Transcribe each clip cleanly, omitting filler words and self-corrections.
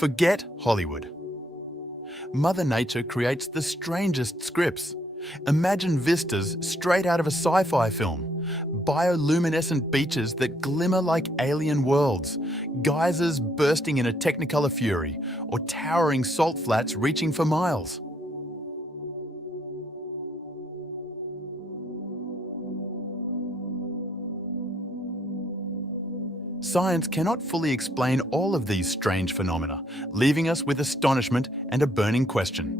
Forget Hollywood. Mother Nature creates the strangest scripts. Imagine vistas straight out of a sci-fi film, bioluminescent beaches that glimmer like alien worlds, geysers bursting in a technicolor fury, or towering salt flats reaching for miles. Science cannot fully explain all of these strange phenomena, leaving us with astonishment and a burning question.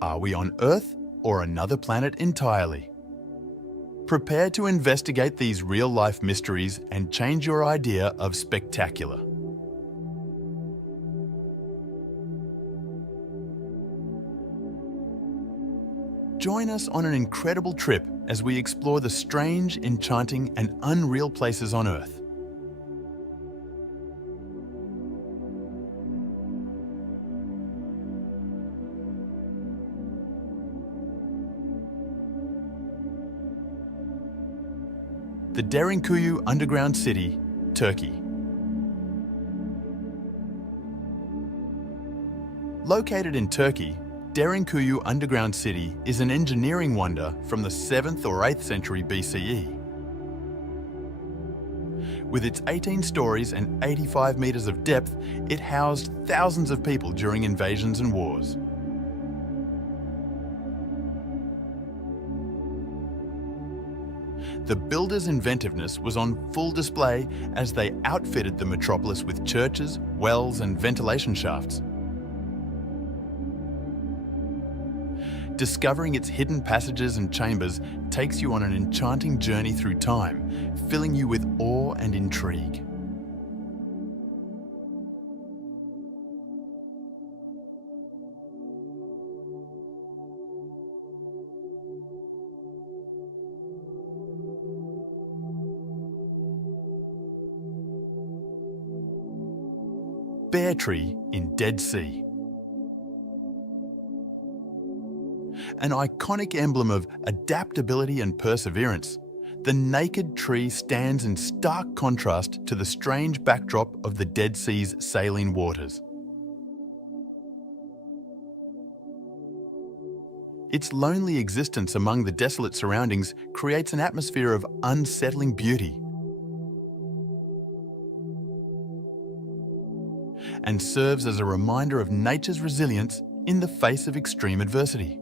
Are we on Earth or another planet entirely? Prepare to investigate these real-life mysteries and change your idea of spectacular. Join us on an incredible trip as we explore the strange, enchanting, and unreal places on Earth. The Derinkuyu underground city, Turkey. Located in Turkey, Derinkuyu underground city is an engineering wonder from the 7th or 8th century BCE. With its 18 stories and 85 meters of depth, it housed thousands of people during invasions and wars. The builders' inventiveness was on full display as they outfitted the metropolis with churches, wells, and ventilation shafts. Discovering its hidden passages and chambers takes you on an enchanting journey through time, filling you with awe and intrigue. Bear Tree in Dead Sea. An iconic emblem of adaptability and perseverance, the naked tree stands in stark contrast to the strange backdrop of the Dead Sea's saline waters. Its lonely existence among the desolate surroundings creates an atmosphere of unsettling beauty and serves as a reminder of nature's resilience in the face of extreme adversity.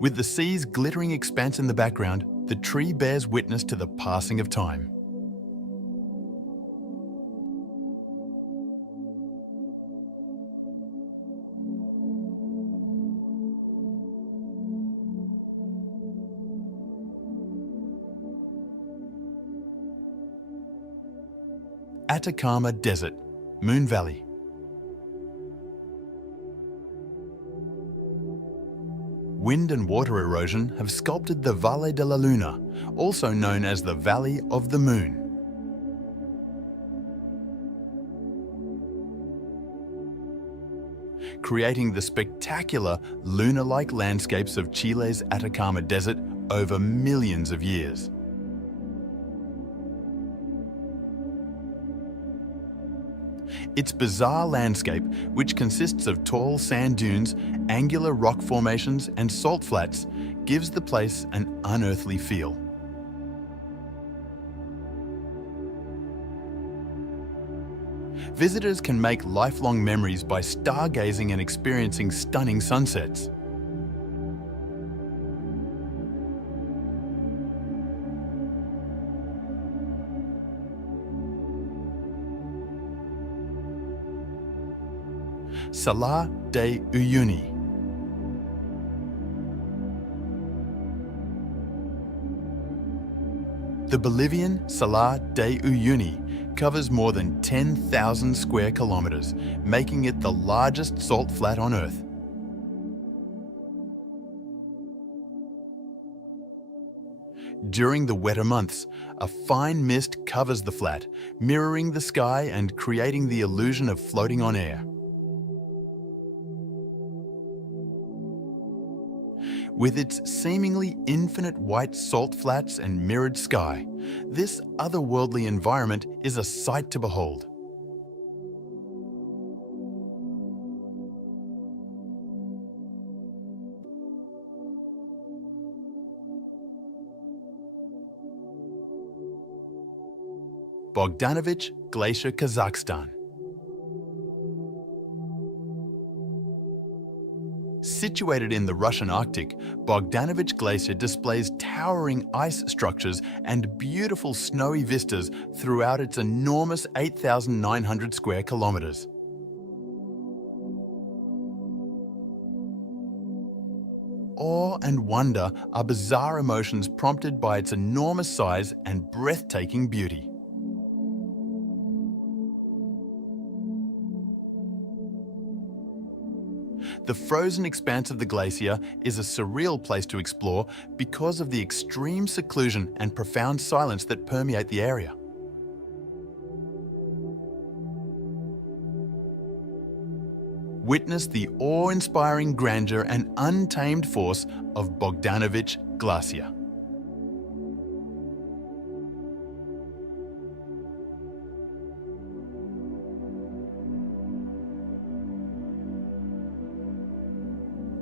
With the sea's glittering expanse in the background, the tree bears witness to the passing of time. Atacama Desert, Moon Valley. Wind and water erosion have sculpted the Valle de la Luna, also known as the Valley of the Moon. Creating the spectacular lunar-like landscapes of Chile's Atacama Desert over millions of years. Its bizarre landscape, which consists of tall sand dunes, angular rock formations, and salt flats, gives the place an unearthly feel. Visitors can make lifelong memories by stargazing and experiencing stunning sunsets. Salar de Uyuni. The Bolivian Salar de Uyuni covers more than 10,000 square kilometers, making it the largest salt flat on Earth. During the wetter months, a fine mist covers the flat, mirroring the sky and creating the illusion of floating on air. With its seemingly infinite white salt flats and mirrored sky, this otherworldly environment is a sight to behold. Bogdanovich Glacier, Kazakhstan. Situated in the Russian Arctic, Bogdanovich Glacier displays towering ice structures and beautiful snowy vistas throughout its enormous 8,900 square kilometers. Awe and wonder are bizarre emotions prompted by its enormous size and breathtaking beauty. The frozen expanse of the glacier is a surreal place to explore because of the extreme seclusion and profound silence that permeate the area. Witness the awe-inspiring grandeur and untamed force of Bogdanovich Glacier.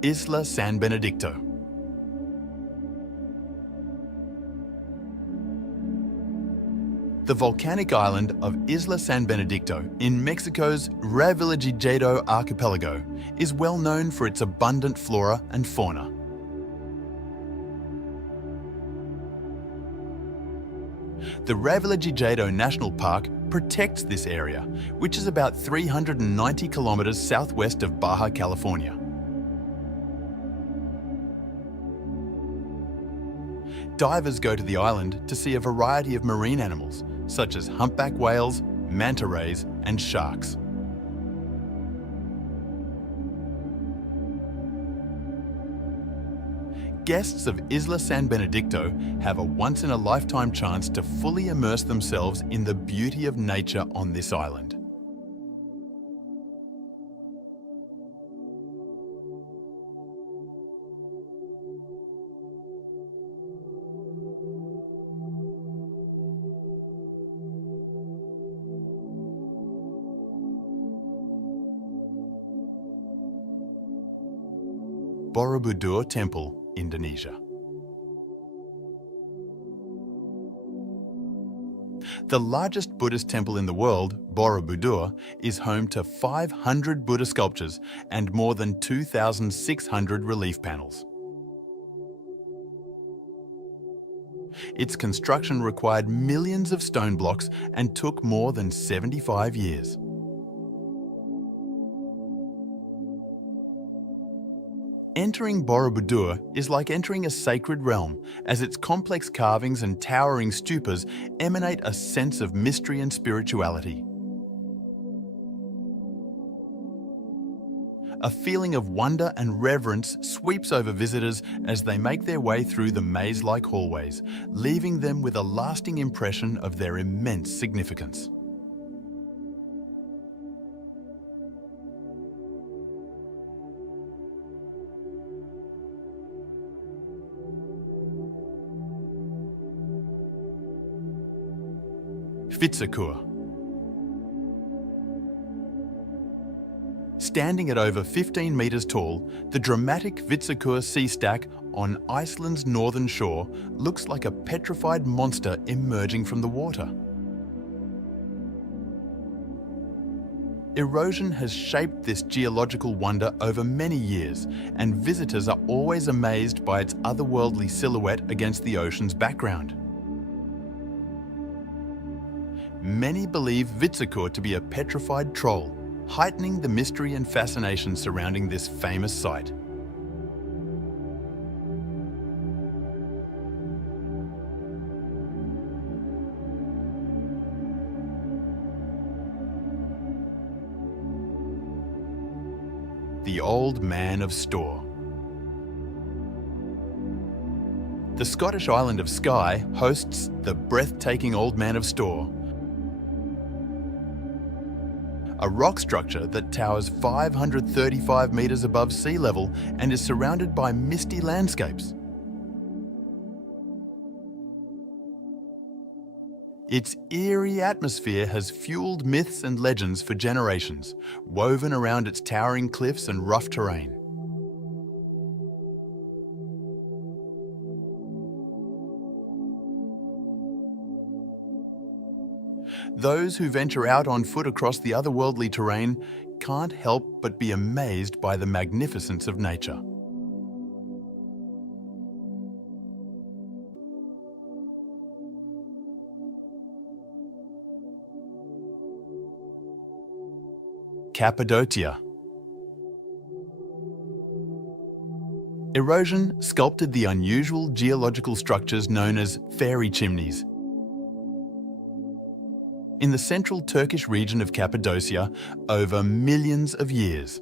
Isla San Benedicto. The volcanic island of Isla San Benedicto in Mexico's Revillagigedo archipelago is well known for its abundant flora and fauna. The Revillagigedo National Park protects this area, which is about 390 kilometers southwest of Baja California. Divers go to the island to see a variety of marine animals, such as humpback whales, manta rays, and sharks. Guests of Isla San Benedicto have a once-in-a-lifetime chance to fully immerse themselves in the beauty of nature on this island. Borobudur Temple, Indonesia. The largest Buddhist temple in the world, Borobudur, is home to 500 Buddha sculptures and more than 2,600 relief panels. Its construction required millions of stone blocks and took more than 75 years. Entering Borobudur is like entering a sacred realm, as its complex carvings and towering stupas emanate a sense of mystery and spirituality. A feeling of wonder and reverence sweeps over visitors as they make their way through the maze-like hallways, leaving them with a lasting impression of their immense significance. Vitsakur. Standing at over 15 metres tall, the dramatic Vitsakur sea stack on Iceland's northern shore looks like a petrified monster emerging from the water. Erosion has shaped this geological wonder over many years, and visitors are always amazed by its otherworldly silhouette against the ocean's background. Many believe Vitsakur to be a petrified troll, heightening the mystery and fascination surrounding this famous site. The Old Man of Storr. The Scottish island of Skye hosts the breathtaking Old Man of Storr, a rock structure that towers 535 meters above sea level and is surrounded by misty landscapes. Its eerie atmosphere has fueled myths and legends for generations, woven around its towering cliffs and rough terrain. Those who venture out on foot across the otherworldly terrain can't help but be amazed by the magnificence of nature. Cappadocia. Erosion sculpted the unusual geological structures known as fairy chimneys. In the central Turkish region of Cappadocia over millions of years.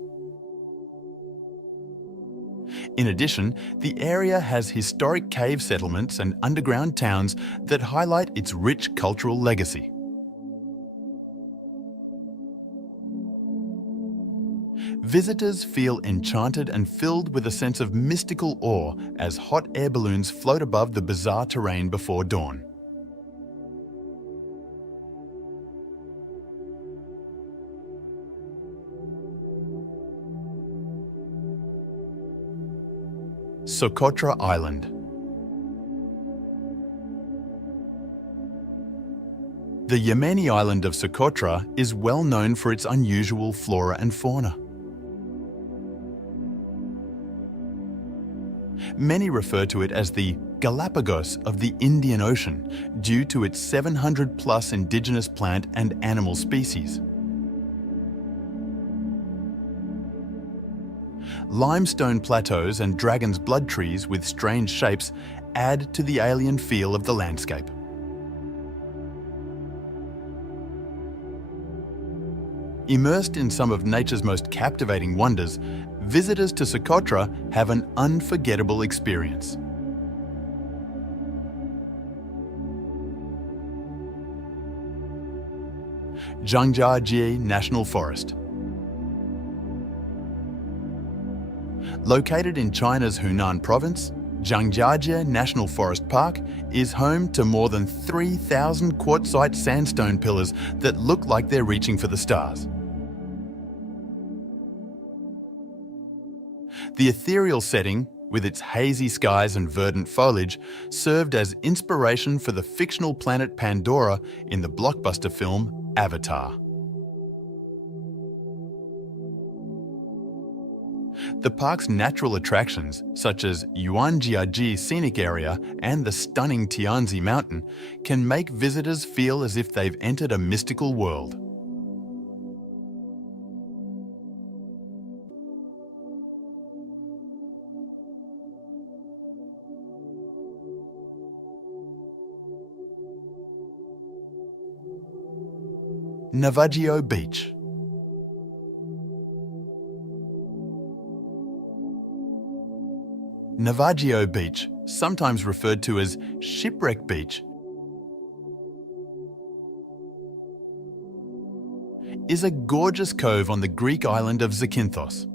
In addition, the area has historic cave settlements and underground towns that highlight its rich cultural legacy. Visitors feel enchanted and filled with a sense of mystical awe as hot air balloons float above the bizarre terrain before dawn. Socotra Island. The Yemeni island of Socotra is well known for its unusual flora and fauna. Many refer to it as the Galapagos of the Indian Ocean due to its 700+ indigenous plant and animal species. Limestone plateaus and dragon's blood trees with strange shapes add to the alien feel of the landscape. Immersed in some of nature's most captivating wonders, visitors to Socotra have an unforgettable experience. Zhangjiajie National Forest. Located in China's Hunan province, Zhangjiajie National Forest Park is home to more than 3,000 quartzite sandstone pillars that look like they're reaching for the stars. The ethereal setting, with its hazy skies and verdant foliage, served as inspiration for the fictional planet Pandora in the blockbuster film Avatar. The park's natural attractions, such as Yuanjiaji Scenic Area and the stunning Tianzi Mountain, can make visitors feel as if they've entered a mystical world. Navajo Beach. Navajo Beach, sometimes referred to as Shipwreck Beach, is a gorgeous cove on the Greek island of Zakynthos.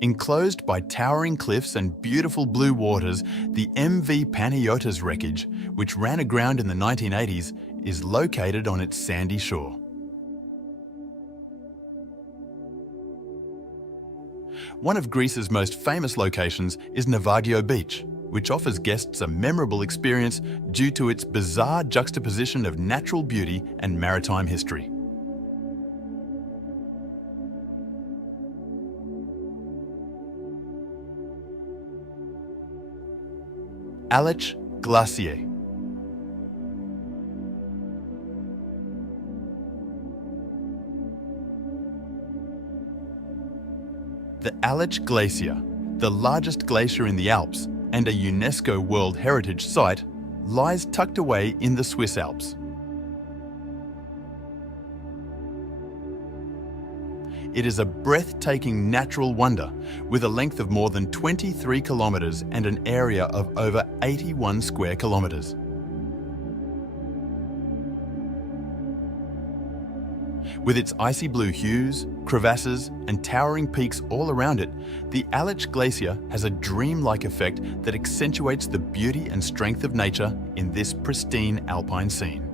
Enclosed by towering cliffs and beautiful blue waters, the MV Panayotis wreckage, which ran aground in the 1980s, is located on its sandy shore. One of Greece's most famous locations is Navajo Beach, which offers guests a memorable experience due to its bizarre juxtaposition of natural beauty and maritime history. Aletsch Glacier. The Aletsch Glacier, the largest glacier in the Alps and a UNESCO World Heritage Site, lies tucked away in the Swiss Alps. It is a breathtaking natural wonder with a length of more than 23 kilometres and an area of over 81 square kilometres. With its icy blue hues, crevasses, and towering peaks all around it, the Aletsch Glacier has a dreamlike effect that accentuates the beauty and strength of nature in this pristine alpine scene.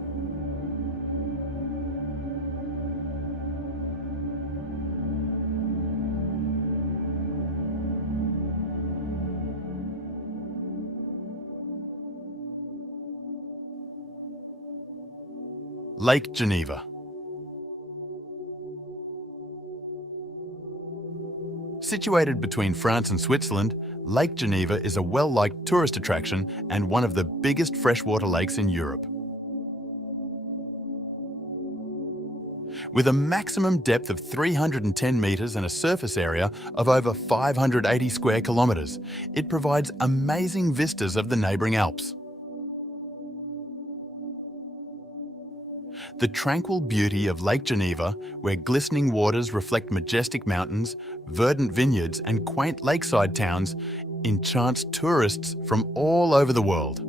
Lake Geneva. Situated between France and Switzerland, Lake Geneva is a well-liked tourist attraction and one of the biggest freshwater lakes in Europe. With a maximum depth of 310 metres and a surface area of over 580 square kilometres, it provides amazing vistas of the neighbouring Alps. The tranquil beauty of Lake Geneva, where glistening waters reflect majestic mountains, verdant vineyards and quaint lakeside towns, enchants tourists from all over the world.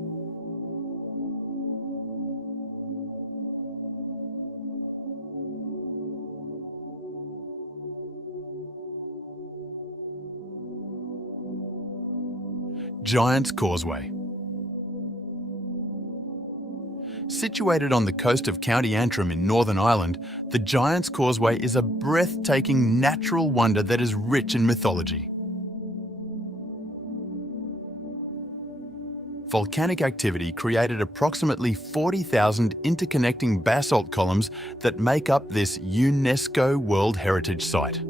Giant's Causeway. Situated on the coast of County Antrim in Northern Ireland, the Giant's Causeway is a breathtaking natural wonder that is rich in mythology. Volcanic activity created approximately 40,000 interconnecting basalt columns that make up this UNESCO World Heritage Site.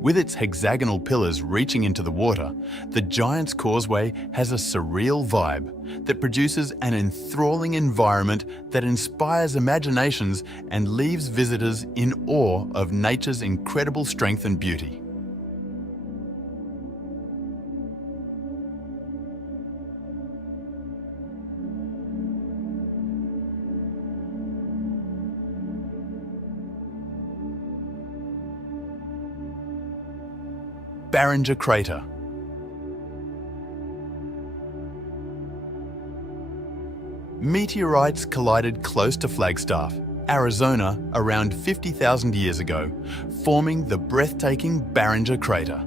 With its hexagonal pillars reaching into the water, the Giant's Causeway has a surreal vibe that produces an enthralling environment that inspires imaginations and leaves visitors in awe of nature's incredible strength and beauty. Barringer Crater. Meteorites collided close to Flagstaff, Arizona, around 50,000 years ago, forming the breathtaking Barringer Crater.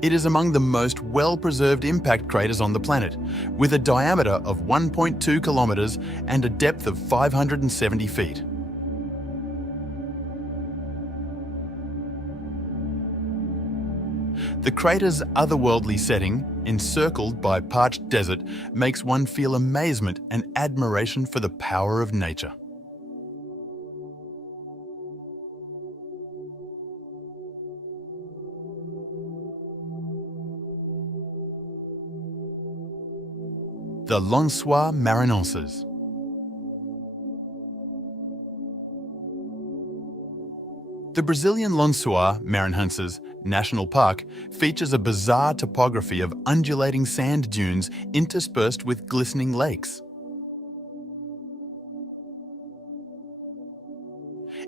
It is among the most well-preserved impact craters on the planet, with a diameter of 1.2 kilometers and a depth of 570 feet. The crater's otherworldly setting, encircled by parched desert, makes one feel amazement and admiration for the power of nature. The Lensois Marinenses. The Brazilian Lensois Marinenses National Park features a bizarre topography of undulating sand dunes interspersed with glistening lakes.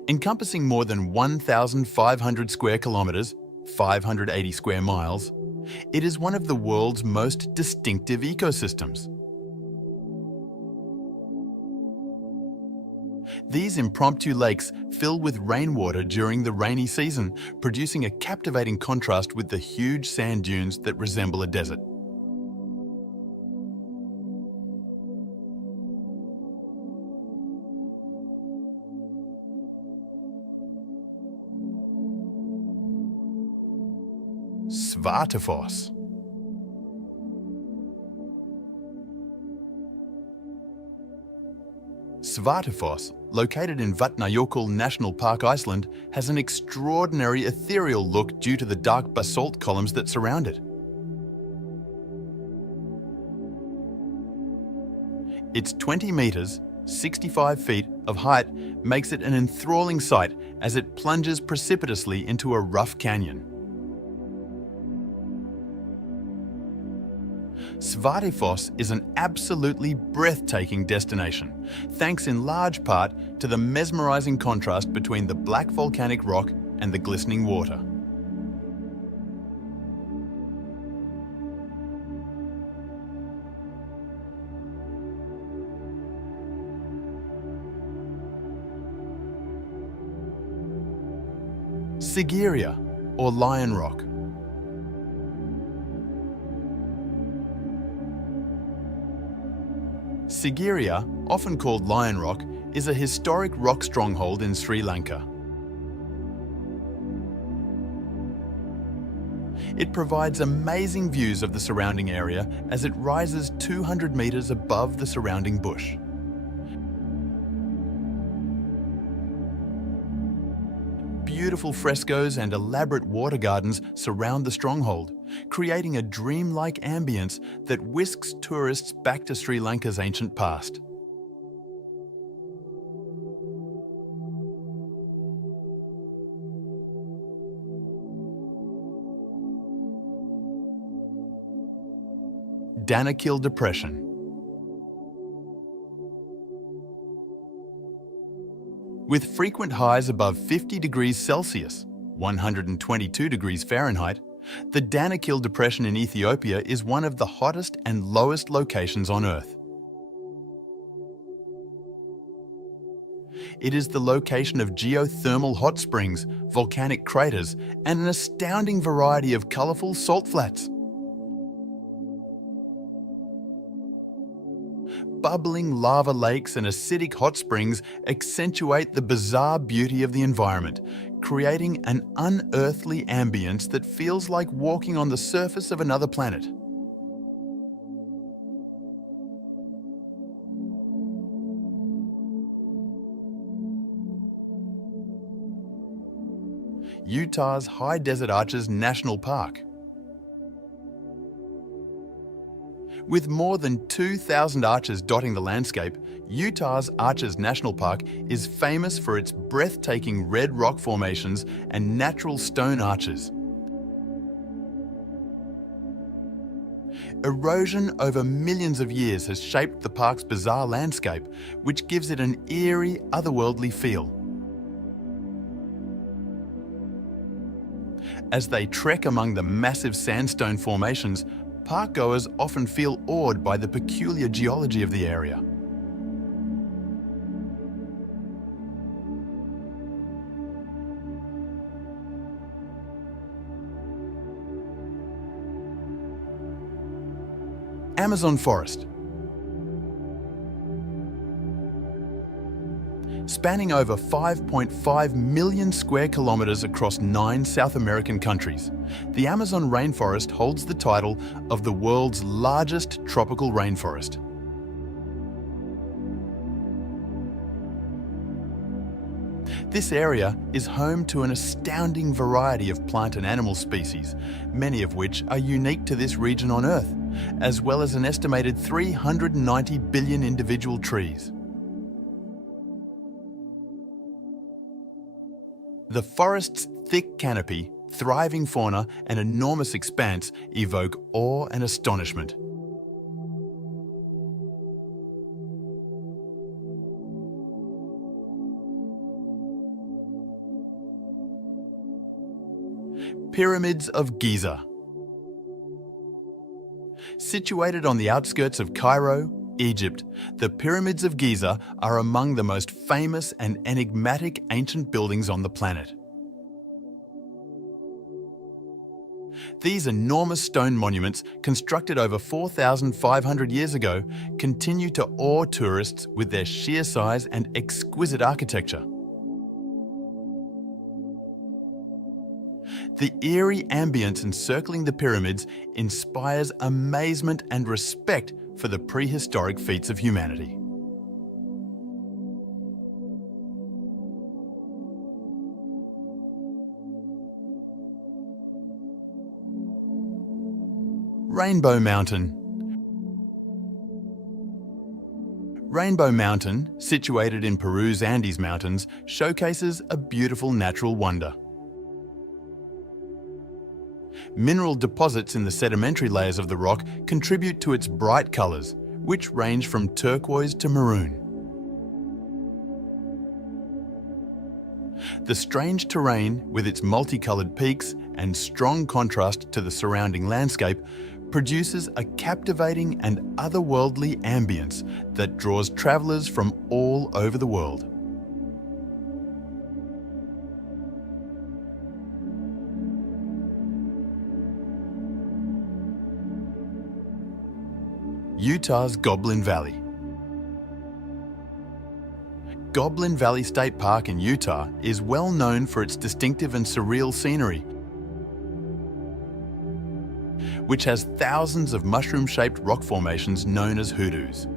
Encompassing more than 1,500 square kilometres, 580 square miles, it is one of the world's most distinctive ecosystems. These impromptu lakes fill with rainwater during the rainy season, producing a captivating contrast with the huge sand dunes that resemble a desert. Svartefoss. Svartefoss, located in Vatnajökull National Park, Iceland, has an extraordinary ethereal look due to the dark basalt columns that surround it. Its 20 metres, 65 feet of height makes it an enthralling sight as it plunges precipitously into a rough canyon. Svartefoss is an absolutely breathtaking destination, thanks in large part to the mesmerizing contrast between the black volcanic rock and the glistening water. Sigiriya, or lion rock. Sigiriya, often called Lion Rock, is a historic rock stronghold in Sri Lanka. It provides amazing views of the surrounding area as it rises 200 meters above the surrounding bush. Beautiful frescoes and elaborate water gardens surround the stronghold, creating a dreamlike ambience that whisks tourists back to Sri Lanka's ancient past. Danakil Depression. With frequent highs above 50 degrees Celsius, 122 degrees Fahrenheit, the Danakil Depression in Ethiopia is one of the hottest and lowest locations on Earth. It is the location of geothermal hot springs, volcanic craters, and an astounding variety of colourful salt flats. Bubbling lava lakes and acidic hot springs accentuate the bizarre beauty of the environment, creating an unearthly ambience that feels like walking on the surface of another planet. Utah's High Desert Arches National Park. With more than 2,000 arches dotting the landscape, Utah's Arches National Park is famous for its breathtaking red rock formations and natural stone arches. Erosion over millions of years has shaped the park's bizarre landscape, which gives it an eerie, otherworldly feel. As they trek among the massive sandstone formations, parkgoers often feel awed by the peculiar geology of the area. Amazon forest. Spanning over 5.5 million square kilometres across 9 South American countries, the Amazon rainforest holds the title of the world's largest tropical rainforest. This area is home to an astounding variety of plant and animal species, many of which are unique to this region on Earth, as well as an estimated 390 billion individual trees. The forest's thick canopy, thriving fauna, and enormous expanse evoke awe and astonishment. Pyramids of Giza. Situated on the outskirts of Cairo, Egypt, the Pyramids of Giza are among the most famous and enigmatic ancient buildings on the planet. These enormous stone monuments, constructed over 4,500 years ago, continue to awe tourists with their sheer size and exquisite architecture. The eerie ambience encircling the pyramids inspires amazement and respect for the prehistoric feats of humanity. Rainbow Mountain. Rainbow Mountain, situated in Peru's Andes Mountains, showcases a beautiful natural wonder. Mineral deposits in the sedimentary layers of the rock contribute to its bright colours, which range from turquoise to maroon. The strange terrain, with its multicoloured peaks and strong contrast to the surrounding landscape, produces a captivating and otherworldly ambience that draws travellers from all over the world. Utah's Goblin Valley. Goblin Valley State Park in Utah is well known for its distinctive and surreal scenery, which has thousands of mushroom-shaped rock formations known as hoodoos.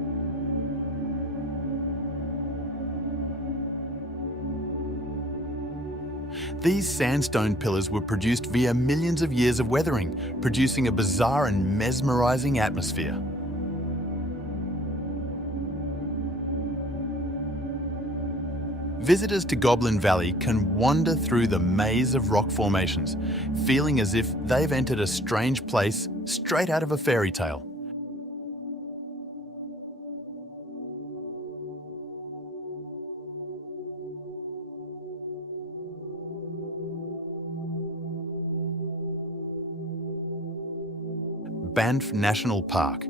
These sandstone pillars were produced via millions of years of weathering, producing a bizarre and mesmerizing atmosphere. Visitors to Goblin Valley can wander through the maze of rock formations, feeling as if they've entered a strange place straight out of a fairy tale. Banff National Park.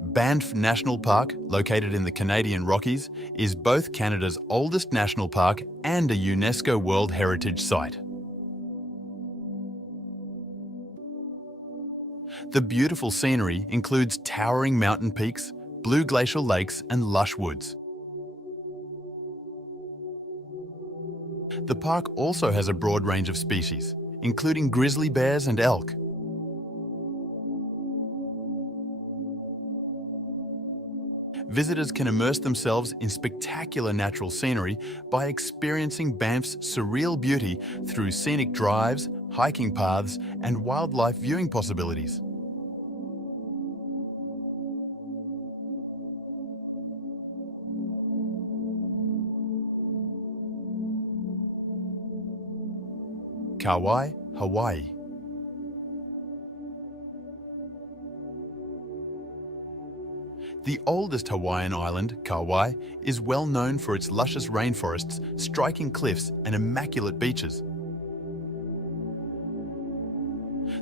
Banff National Park, located in the Canadian Rockies, is both Canada's oldest national park and a UNESCO World Heritage Site. The beautiful scenery includes towering mountain peaks, blue glacial lakes, and lush woods. The park also has a broad range of species, including grizzly bears and elk. Visitors can immerse themselves in spectacular natural scenery by experiencing Banff's surreal beauty through scenic drives, hiking paths, and wildlife viewing possibilities. Kauai, Hawaii. The oldest Hawaiian island, Kauai, is well known for its luscious rainforests, striking cliffs, and immaculate beaches.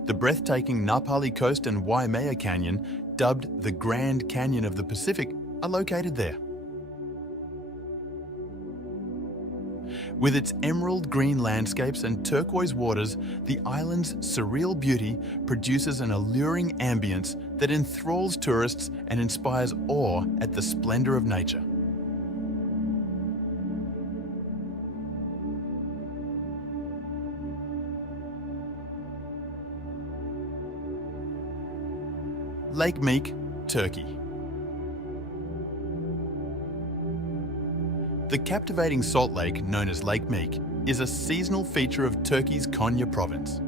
The breathtaking Napali Coast and Waimea Canyon, dubbed the Grand Canyon of the Pacific, are located there. With its emerald green landscapes and turquoise waters, the island's surreal beauty produces an alluring ambience that enthralls tourists and inspires awe at the splendor of nature. Lake Meek, Turkey. The captivating salt lake, known as Lake Meek, is a seasonal feature of Turkey's Konya province.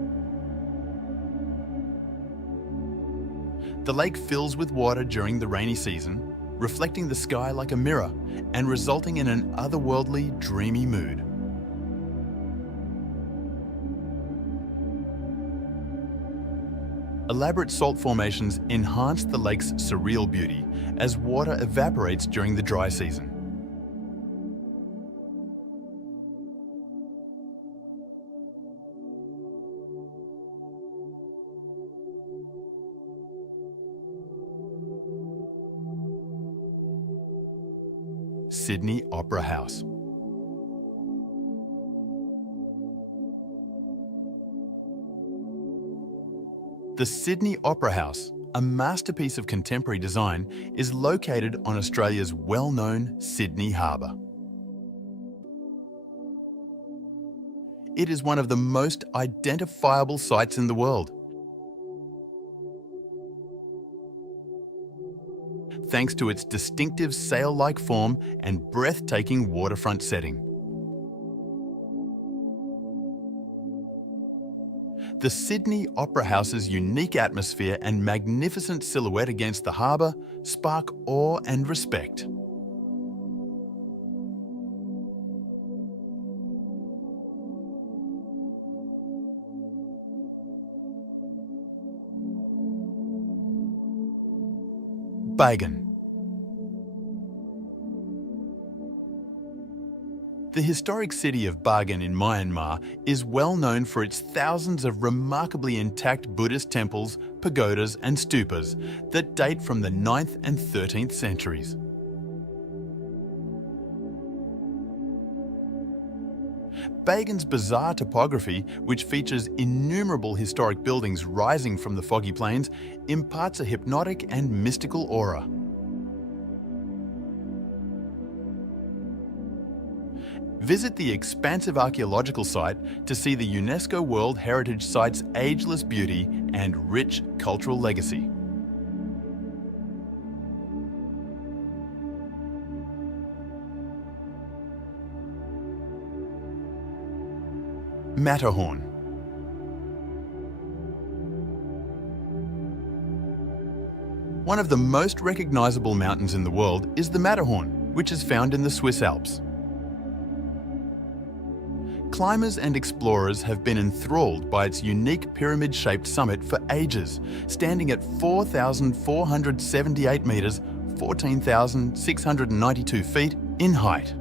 The lake fills with water during the rainy season, reflecting the sky like a mirror and resulting in an otherworldly, dreamy mood. Elaborate salt formations enhance the lake's surreal beauty as water evaporates during the dry season. Sydney Opera House. The Sydney Opera House, a masterpiece of contemporary design, is located on Australia's well-known Sydney Harbour. It is one of the most identifiable sights in the world, thanks to its distinctive sail-like form and breathtaking waterfront setting. The Sydney Opera House's unique atmosphere and magnificent silhouette against the harbour spark awe and respect. Bagan. The historic city of Bagan in Myanmar is well known for its thousands of remarkably intact Buddhist temples, pagodas and stupas that date from the 9th and 13th centuries. Bagan's bizarre topography, which features innumerable historic buildings rising from the foggy plains, imparts a hypnotic and mystical aura. Visit the expansive archaeological site to see the UNESCO World Heritage Site's ageless beauty and rich cultural legacy. Matterhorn. One of the most recognizable mountains in the world is the Matterhorn, which is found in the Swiss Alps. Climbers and explorers have been enthralled by its unique pyramid-shaped summit for ages, standing at 4,478 meters, 14,692 feet in height.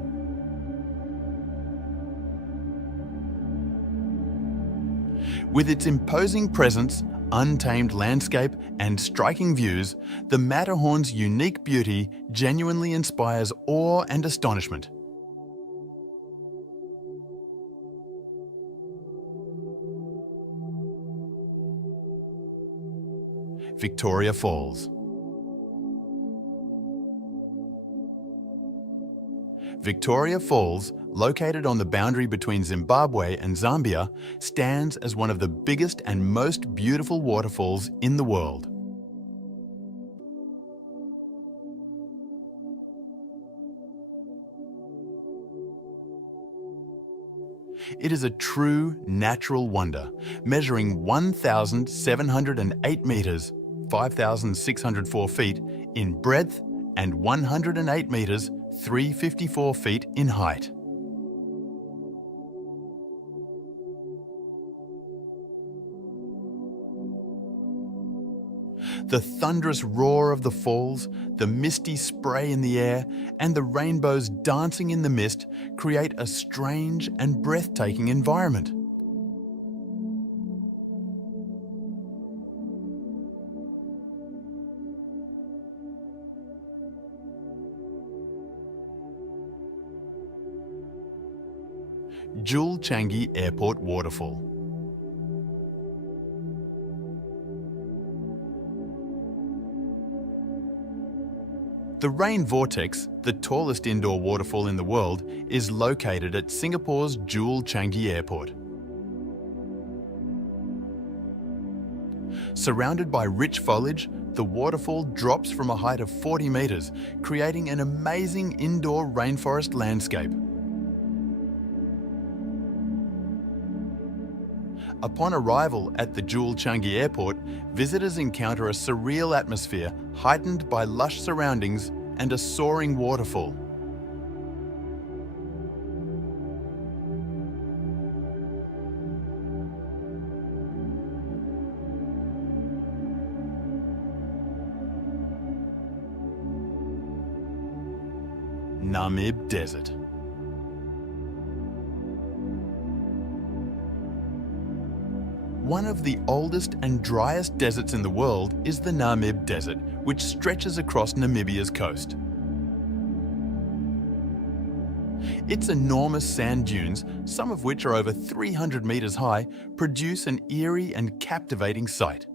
With its imposing presence, untamed landscape, and striking views, the Matterhorn's unique beauty genuinely inspires awe and astonishment. Victoria Falls. Victoria Falls, located on the boundary between Zimbabwe and Zambia, stands as one of the biggest and most beautiful waterfalls in the world. It is a true natural wonder, measuring 1,708 meters, 5,604 feet in breadth and 108 meters, 354 feet in height. The thunderous roar of the falls, the misty spray in the air, and the rainbows dancing in the mist create a strange and breathtaking environment. Jewel Changi Airport Waterfall. The Rain Vortex, the tallest indoor waterfall in the world, is located at Singapore's Jewel Changi Airport. Surrounded by rich foliage, the waterfall drops from a height of 40 meters, creating an amazing indoor rainforest landscape. Upon arrival at the Jewel Changi Airport, visitors encounter a surreal atmosphere heightened by lush surroundings and a soaring waterfall. Namib Desert. One of the oldest and driest deserts in the world is the Namib Desert, which stretches across Namibia's coast. Its enormous sand dunes, some of which are over 300 meters high, produce an eerie and captivating sight.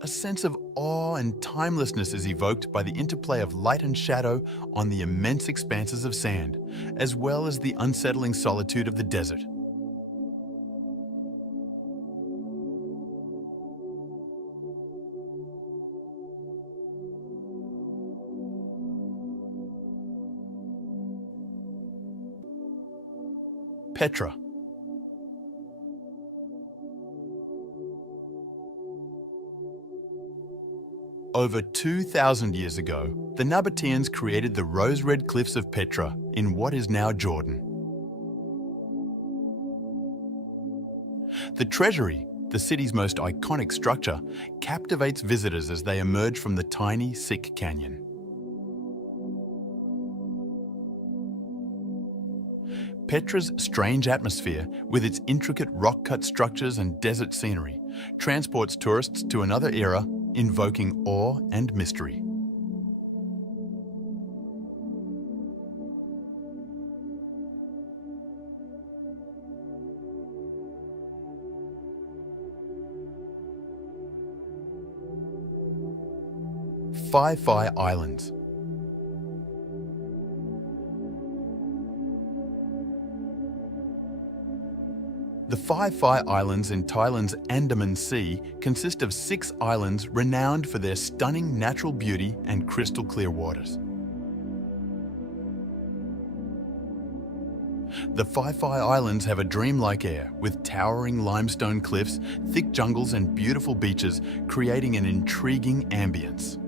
A sense of awe and timelessness is evoked by the interplay of light and shadow on the immense expanses of sand, as well as the unsettling solitude of the desert. Petra. Over 2,000 years ago, the Nabateans created the rose-red cliffs of Petra in what is now Jordan. The treasury, the city's most iconic structure, captivates visitors as they emerge from the tiny, sick canyon. Petra's strange atmosphere, with its intricate rock-cut structures and desert scenery, transports tourists to another era, invoking awe and mystery. Phi Islands. The Phi Islands in Thailand's Andaman Sea consist of 6 islands renowned for their stunning natural beauty and crystal clear waters. The Phi Islands have a dreamlike air with towering limestone cliffs, thick jungles and beautiful beaches, creating an intriguing ambience.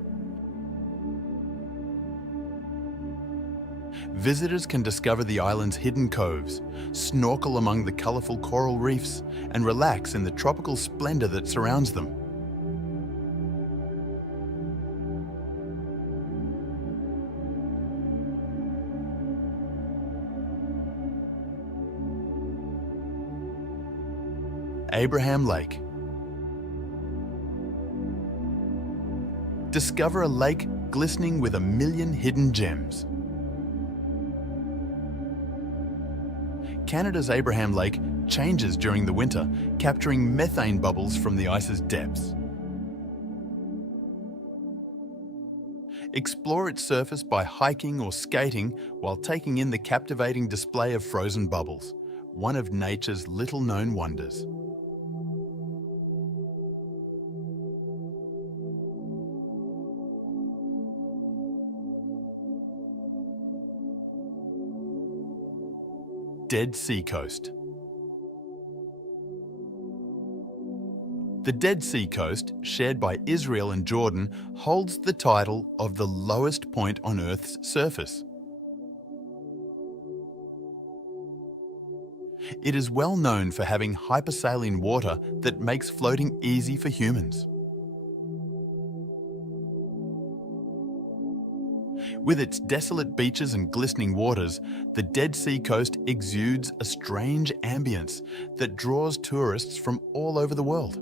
Visitors can discover the island's hidden coves, snorkel among the colourful coral reefs, and relax in the tropical splendour that surrounds them. Abraham Lake. Discover a lake glistening with 1,000,000 hidden gems. Canada's Abraham Lake changes during the winter, capturing methane bubbles from the ice's depths. Explore its surface by hiking or skating while taking in the captivating display of frozen bubbles, one of nature's little-known wonders. Dead Sea Coast. The Dead Sea Coast, shared by Israel and Jordan, holds the title of the lowest point on Earth's surface. It is well known for having hypersaline water that makes floating easy for humans. With its desolate beaches and glistening waters, the Dead Sea Coast exudes a strange ambience that draws tourists from all over the world.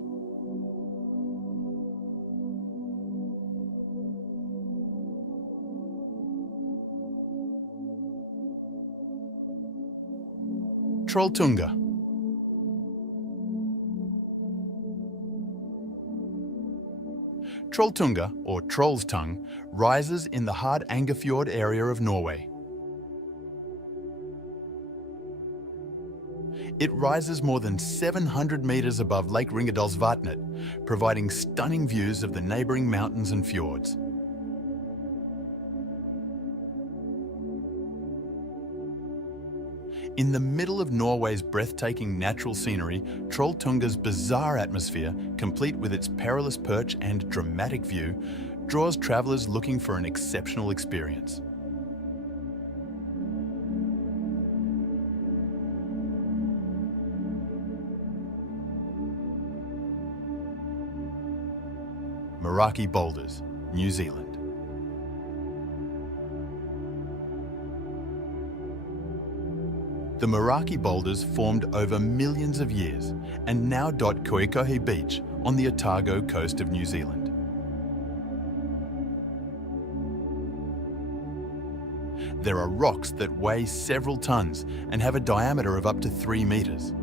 Trolltunga. Trolltunga, or Troll's Tongue, rises in the Hardangerfjord area of Norway. It rises more than 700 metres above Lake Ringadalsvatnet, providing stunning views of the neighbouring mountains and fjords. In the middle of Norway's breathtaking natural scenery, Trolltunga's bizarre atmosphere, complete with its perilous perch and dramatic view, draws travellers looking for an exceptional experience. Meraki Boulders, New Zealand. The Meraki boulders formed over millions of years and now dot Koikohe Beach on the Otago coast of New Zealand. There are rocks that weigh several tons and have a diameter of up to 3 metres.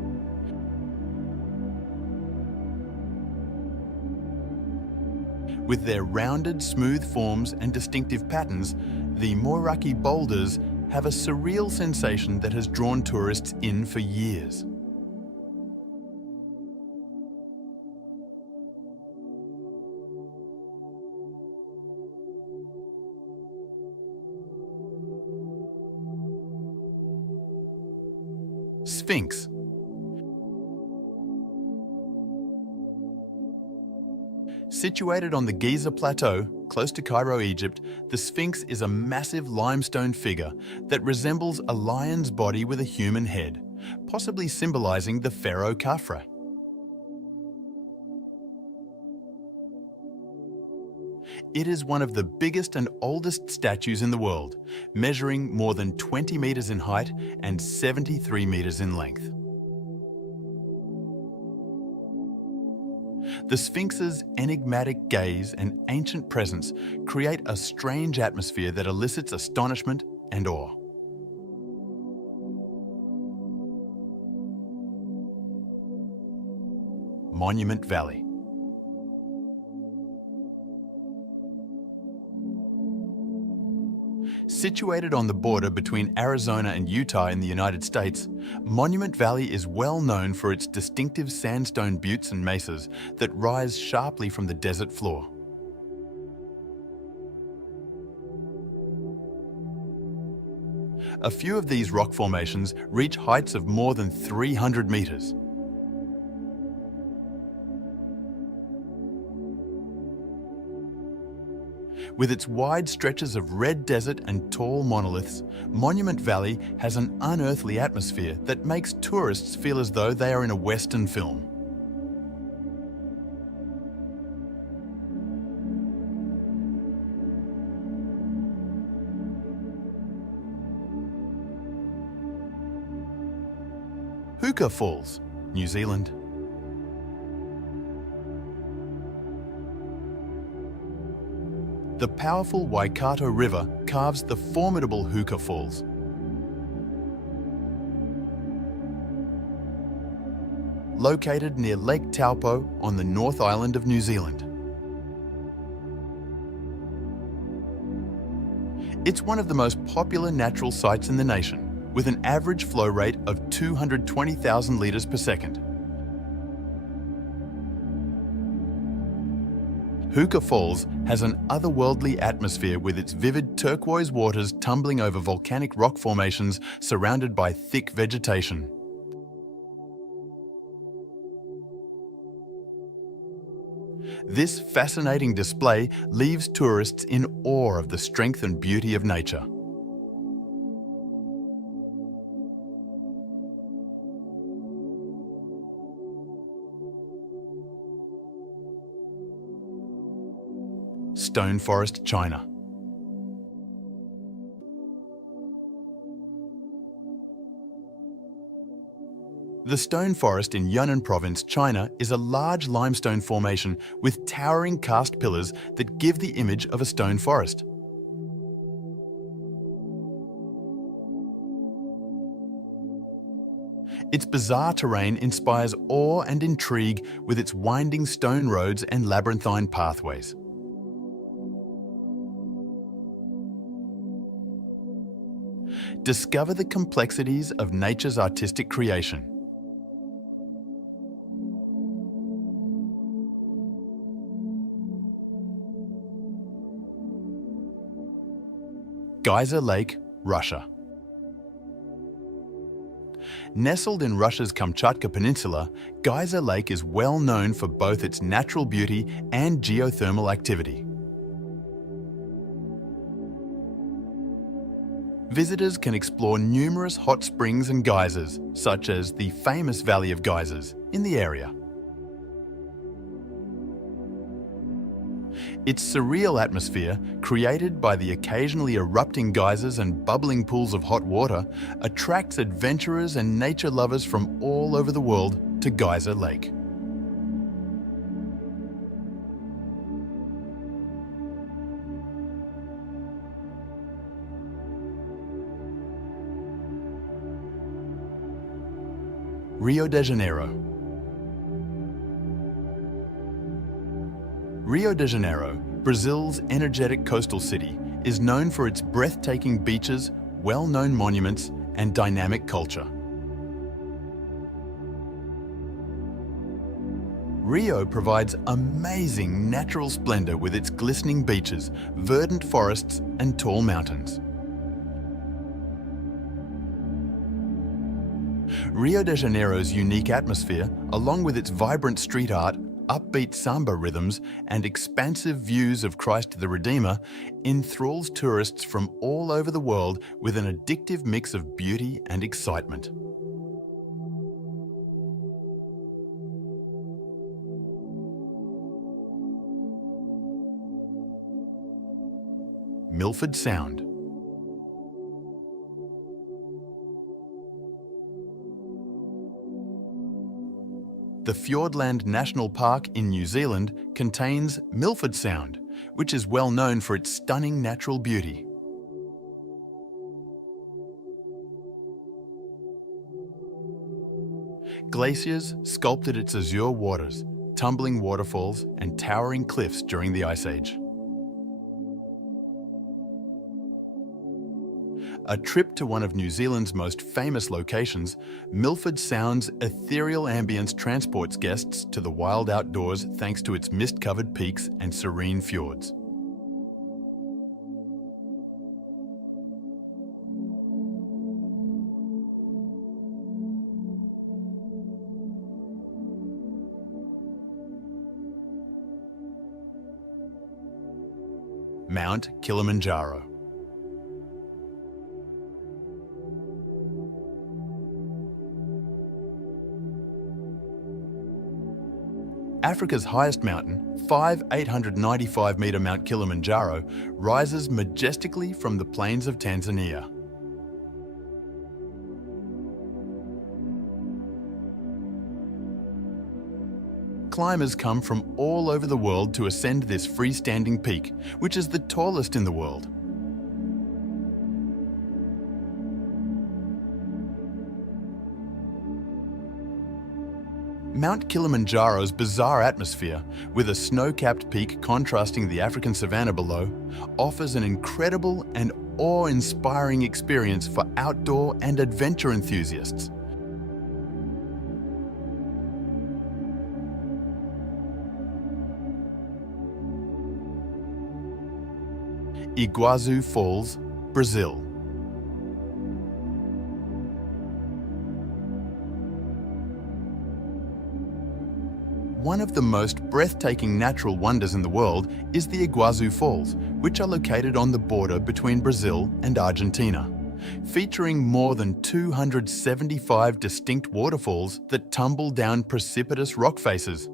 With their rounded, smooth forms and distinctive patterns, the Meraki boulders have a surreal sensation that has drawn tourists in for years. Sphinx. Situated on the Giza Plateau, close to Cairo, Egypt, the Sphinx is a massive limestone figure that resembles a lion's body with a human head, possibly symbolizing the pharaoh Khafre. It is one of the biggest and oldest statues in the world, measuring more than 20 meters in height and 73 meters in length. The Sphinx's enigmatic gaze and ancient presence create a strange atmosphere that elicits astonishment and awe. Monument Valley. Situated on the border between Arizona and Utah in the United States, Monument Valley is well known for its distinctive sandstone buttes and mesas that rise sharply from the desert floor. A few of these rock formations reach heights of more than 300 meters. With its wide stretches of red desert and tall monoliths, Monument Valley has an unearthly atmosphere that makes tourists feel as though they are in a Western film. Hookah Falls, New Zealand. The powerful Waikato River carves the formidable Hookah Falls. Located near Lake Taupo on the North Island of New Zealand. It's one of the most popular natural sites in the nation, with an average flow rate of 220,000 litres per second. Hookah Falls has an otherworldly atmosphere with its vivid turquoise waters tumbling over volcanic rock formations surrounded by thick vegetation. This fascinating display leaves tourists in awe of the strength and beauty of nature. Stone Forest, China. The Stone Forest in Yunnan Province, China, is a large limestone formation with towering cast pillars that give the image of a stone forest. Its bizarre terrain inspires awe and intrigue with its winding stone roads and labyrinthine pathways. Discover the complexities of nature's artistic creation. Geyser Lake, Russia. Nestled in Russia's Kamchatka Peninsula, Geyser Lake is well known for both its natural beauty and geothermal activity. Visitors can explore numerous hot springs and geysers, such as the famous Valley of Geysers, in the area. Its surreal atmosphere, created by the occasionally erupting geysers and bubbling pools of hot water, attracts adventurers and nature lovers from all over the world to Geyser Lake. Rio de Janeiro. Rio de Janeiro, Brazil's energetic coastal city, is known for its breathtaking beaches, well-known monuments, and dynamic culture. Rio provides amazing natural splendor with its glistening beaches, verdant forests, and tall mountains. Rio de Janeiro's unique atmosphere, along with its vibrant street art, upbeat samba rhythms, and expansive views of Christ the Redeemer, enthralls tourists from all over the world with an addictive mix of beauty and excitement. Milford Sound. The Fiordland National Park in New Zealand contains Milford Sound, which is well known for its stunning natural beauty. Glaciers sculpted its azure waters, tumbling waterfalls and towering cliffs during the Ice Age. a trip to one of New Zealand's most famous locations, Milford Sound's ethereal ambience transports guests to the wild outdoors thanks to its mist-covered peaks and serene fjords. Mount Kilimanjaro. Africa's highest mountain, 895-metre Mount Kilimanjaro, rises majestically from the plains of Tanzania. Climbers come from all over the world to ascend this freestanding peak, which is the tallest in the world. Mount Kilimanjaro's bizarre atmosphere, with a snow-capped peak contrasting the African savanna below, offers an incredible and awe-inspiring experience for outdoor and adventure enthusiasts. Iguazu Falls, Brazil. One of the most breathtaking natural wonders in the world is the Iguazu Falls, which are located on the border between Brazil and Argentina, featuring more than 275 distinct waterfalls that tumble down precipitous rock faces.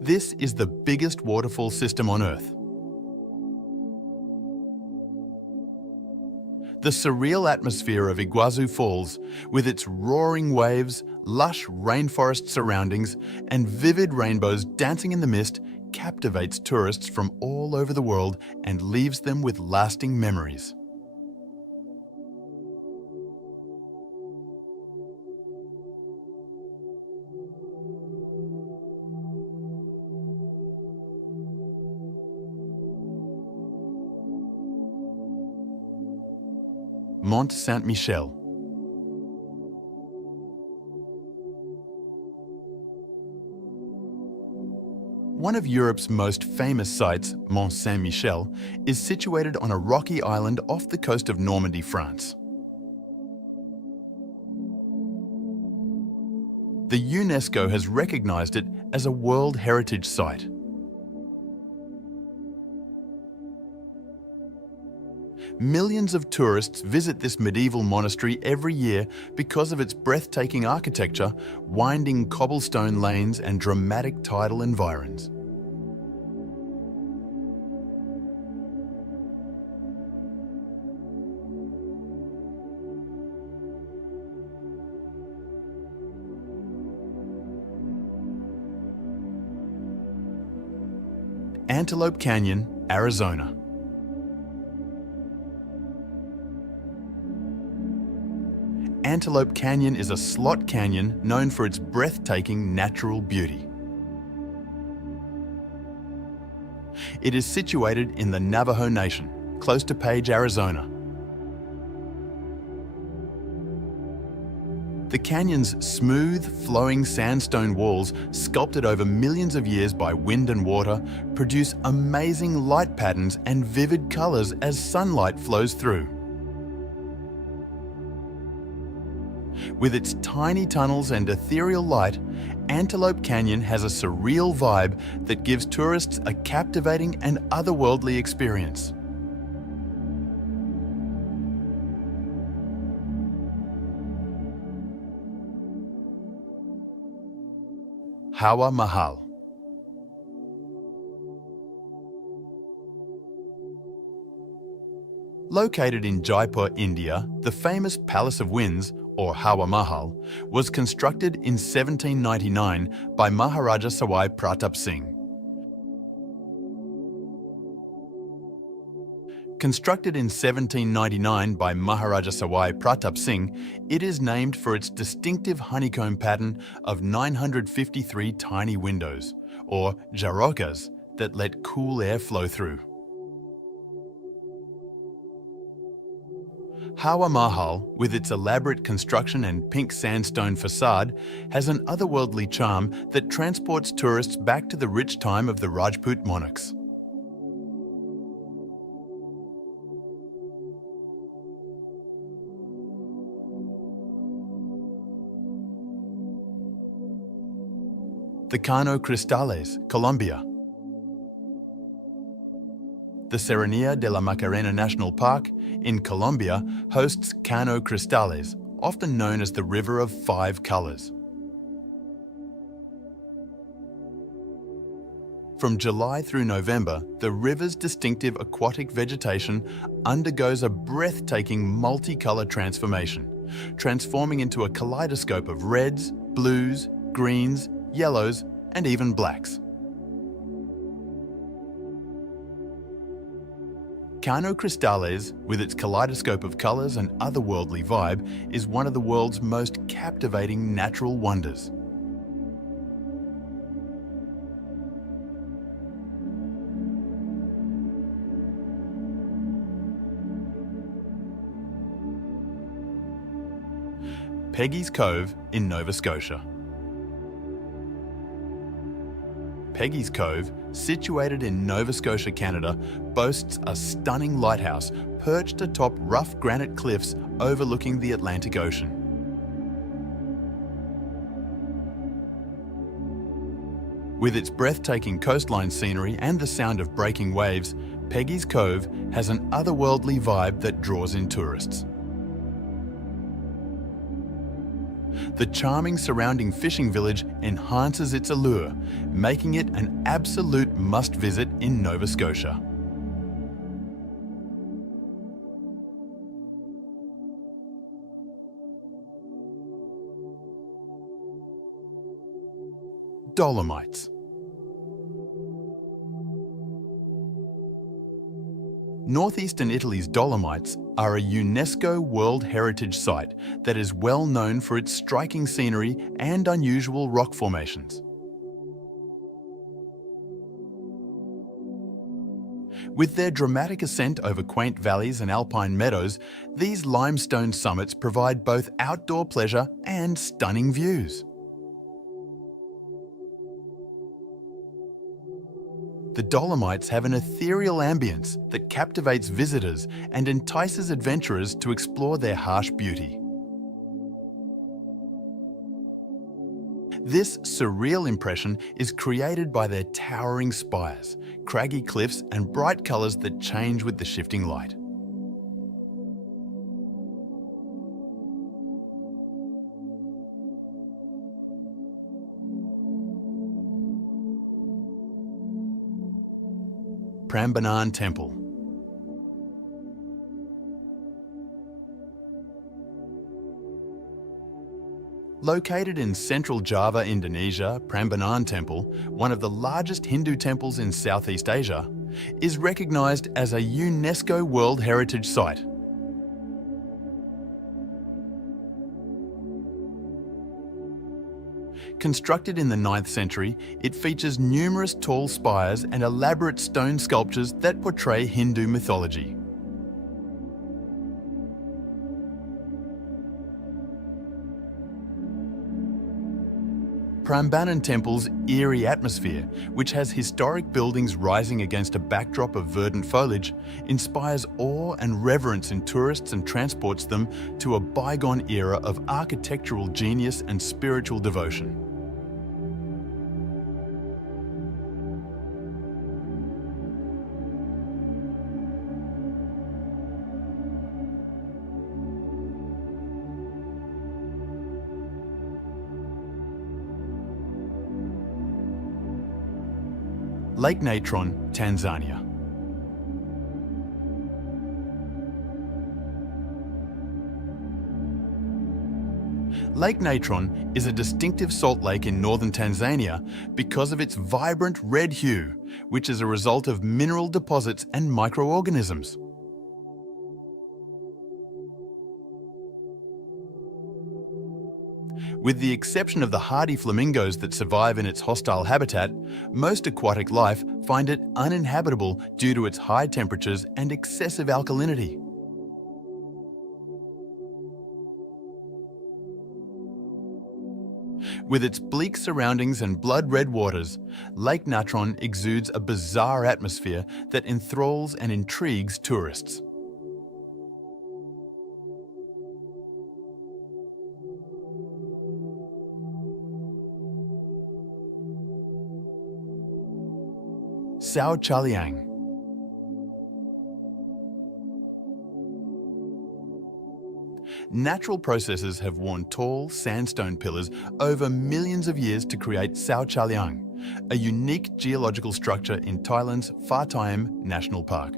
This is the biggest waterfall system on Earth. The surreal atmosphere of Iguazu Falls, with its roaring waves, lush rainforest surroundings, and vivid rainbows dancing in the mist, captivates tourists from all over the world and leaves them with lasting memories. Mont Saint-Michel. One of Europe's most famous sites, Mont Saint-Michel, is situated on a rocky island off the coast of Normandy, France. The UNESCO has recognized it as a World Heritage Site. Millions of tourists visit this medieval monastery every year because of its breathtaking architecture, winding cobblestone lanes, and dramatic tidal environs. Antelope Canyon, Arizona. Antelope Canyon is a slot canyon known for its breathtaking natural beauty. It is situated in the Navajo Nation, close to Page, Arizona. The canyon's smooth, flowing sandstone walls, sculpted over millions of years by wind and water, produce amazing light patterns and vivid colors as sunlight flows through. With its tiny tunnels and ethereal light, Antelope Canyon has a surreal vibe that gives tourists a captivating and otherworldly experience. Hawa Mahal. Located in Jaipur, India, the famous Palace of Winds, or Hawa Mahal, was constructed in 1799 by Maharaja Sawai Pratap Singh. Constructed in 1799 by Maharaja Sawai Pratap Singh, it is named for its distinctive honeycomb pattern of 953 tiny windows, or jarocas, that let cool air flow through. Hawa Mahal, with its elaborate construction and pink sandstone facade, has an otherworldly charm that transports tourists back to the rich time of the Rajput monarchs. The Cano Cristales, Colombia. The Serranía de la Macarena National Park in Colombia hosts Cano Cristales, often known as the River of Five Colors. From July through November, the river's distinctive aquatic vegetation undergoes a breathtaking multicolour transformation, transforming into a kaleidoscope of reds, blues, greens, yellows, and even blacks. Cano Cristales, with its kaleidoscope of colours and otherworldly vibe, is one of the world's most captivating natural wonders. Peggy's Cove in Nova Scotia. Peggy's Cove, situated in Nova Scotia, Canada, boasts a stunning lighthouse perched atop rough granite cliffs overlooking the Atlantic Ocean. With its breathtaking coastline scenery and the sound of breaking waves, Peggy's Cove has an otherworldly vibe that draws in tourists. The charming surrounding fishing village enhances its allure, making it an absolute must-visit in Nova Scotia. Dolomites. Northeastern Italy's Dolomites are a UNESCO World Heritage Site that is well known for its striking scenery and unusual rock formations. With their dramatic ascent over quaint valleys and alpine meadows, these limestone summits provide both outdoor pleasure and stunning views. The Dolomites have an ethereal ambience that captivates visitors and entices adventurers to explore their harsh beauty. This surreal impression is created by their towering spires, craggy cliffs, and bright colours that change with the shifting light. Prambanan Temple. Located in central Java, Indonesia, Prambanan Temple, one of the largest Hindu temples in Southeast Asia, is recognised as a UNESCO World Heritage Site. Constructed in the 9th century, it features numerous tall spires and elaborate stone sculptures that portray Hindu mythology. Prambanan Temple's eerie atmosphere, which has historic buildings rising against a backdrop of verdant foliage, inspires awe and reverence in tourists and transports them to a bygone era of architectural genius and spiritual devotion. Lake Natron, Tanzania. Lake Natron is a distinctive salt lake in northern Tanzania because of its vibrant red hue, which is a result of mineral deposits and microorganisms. With the exception of the hardy flamingos that survive in its hostile habitat, most aquatic life find it uninhabitable due to its high temperatures and excessive alkalinity. With its bleak surroundings and blood-red waters, Lake Natron exudes a bizarre atmosphere that enthralls and intrigues tourists. Sao Chaliang. Natural processes have worn tall sandstone pillars over millions of years to create Sao Chaliang, a unique geological structure in Thailand's Pha Thiem National Park.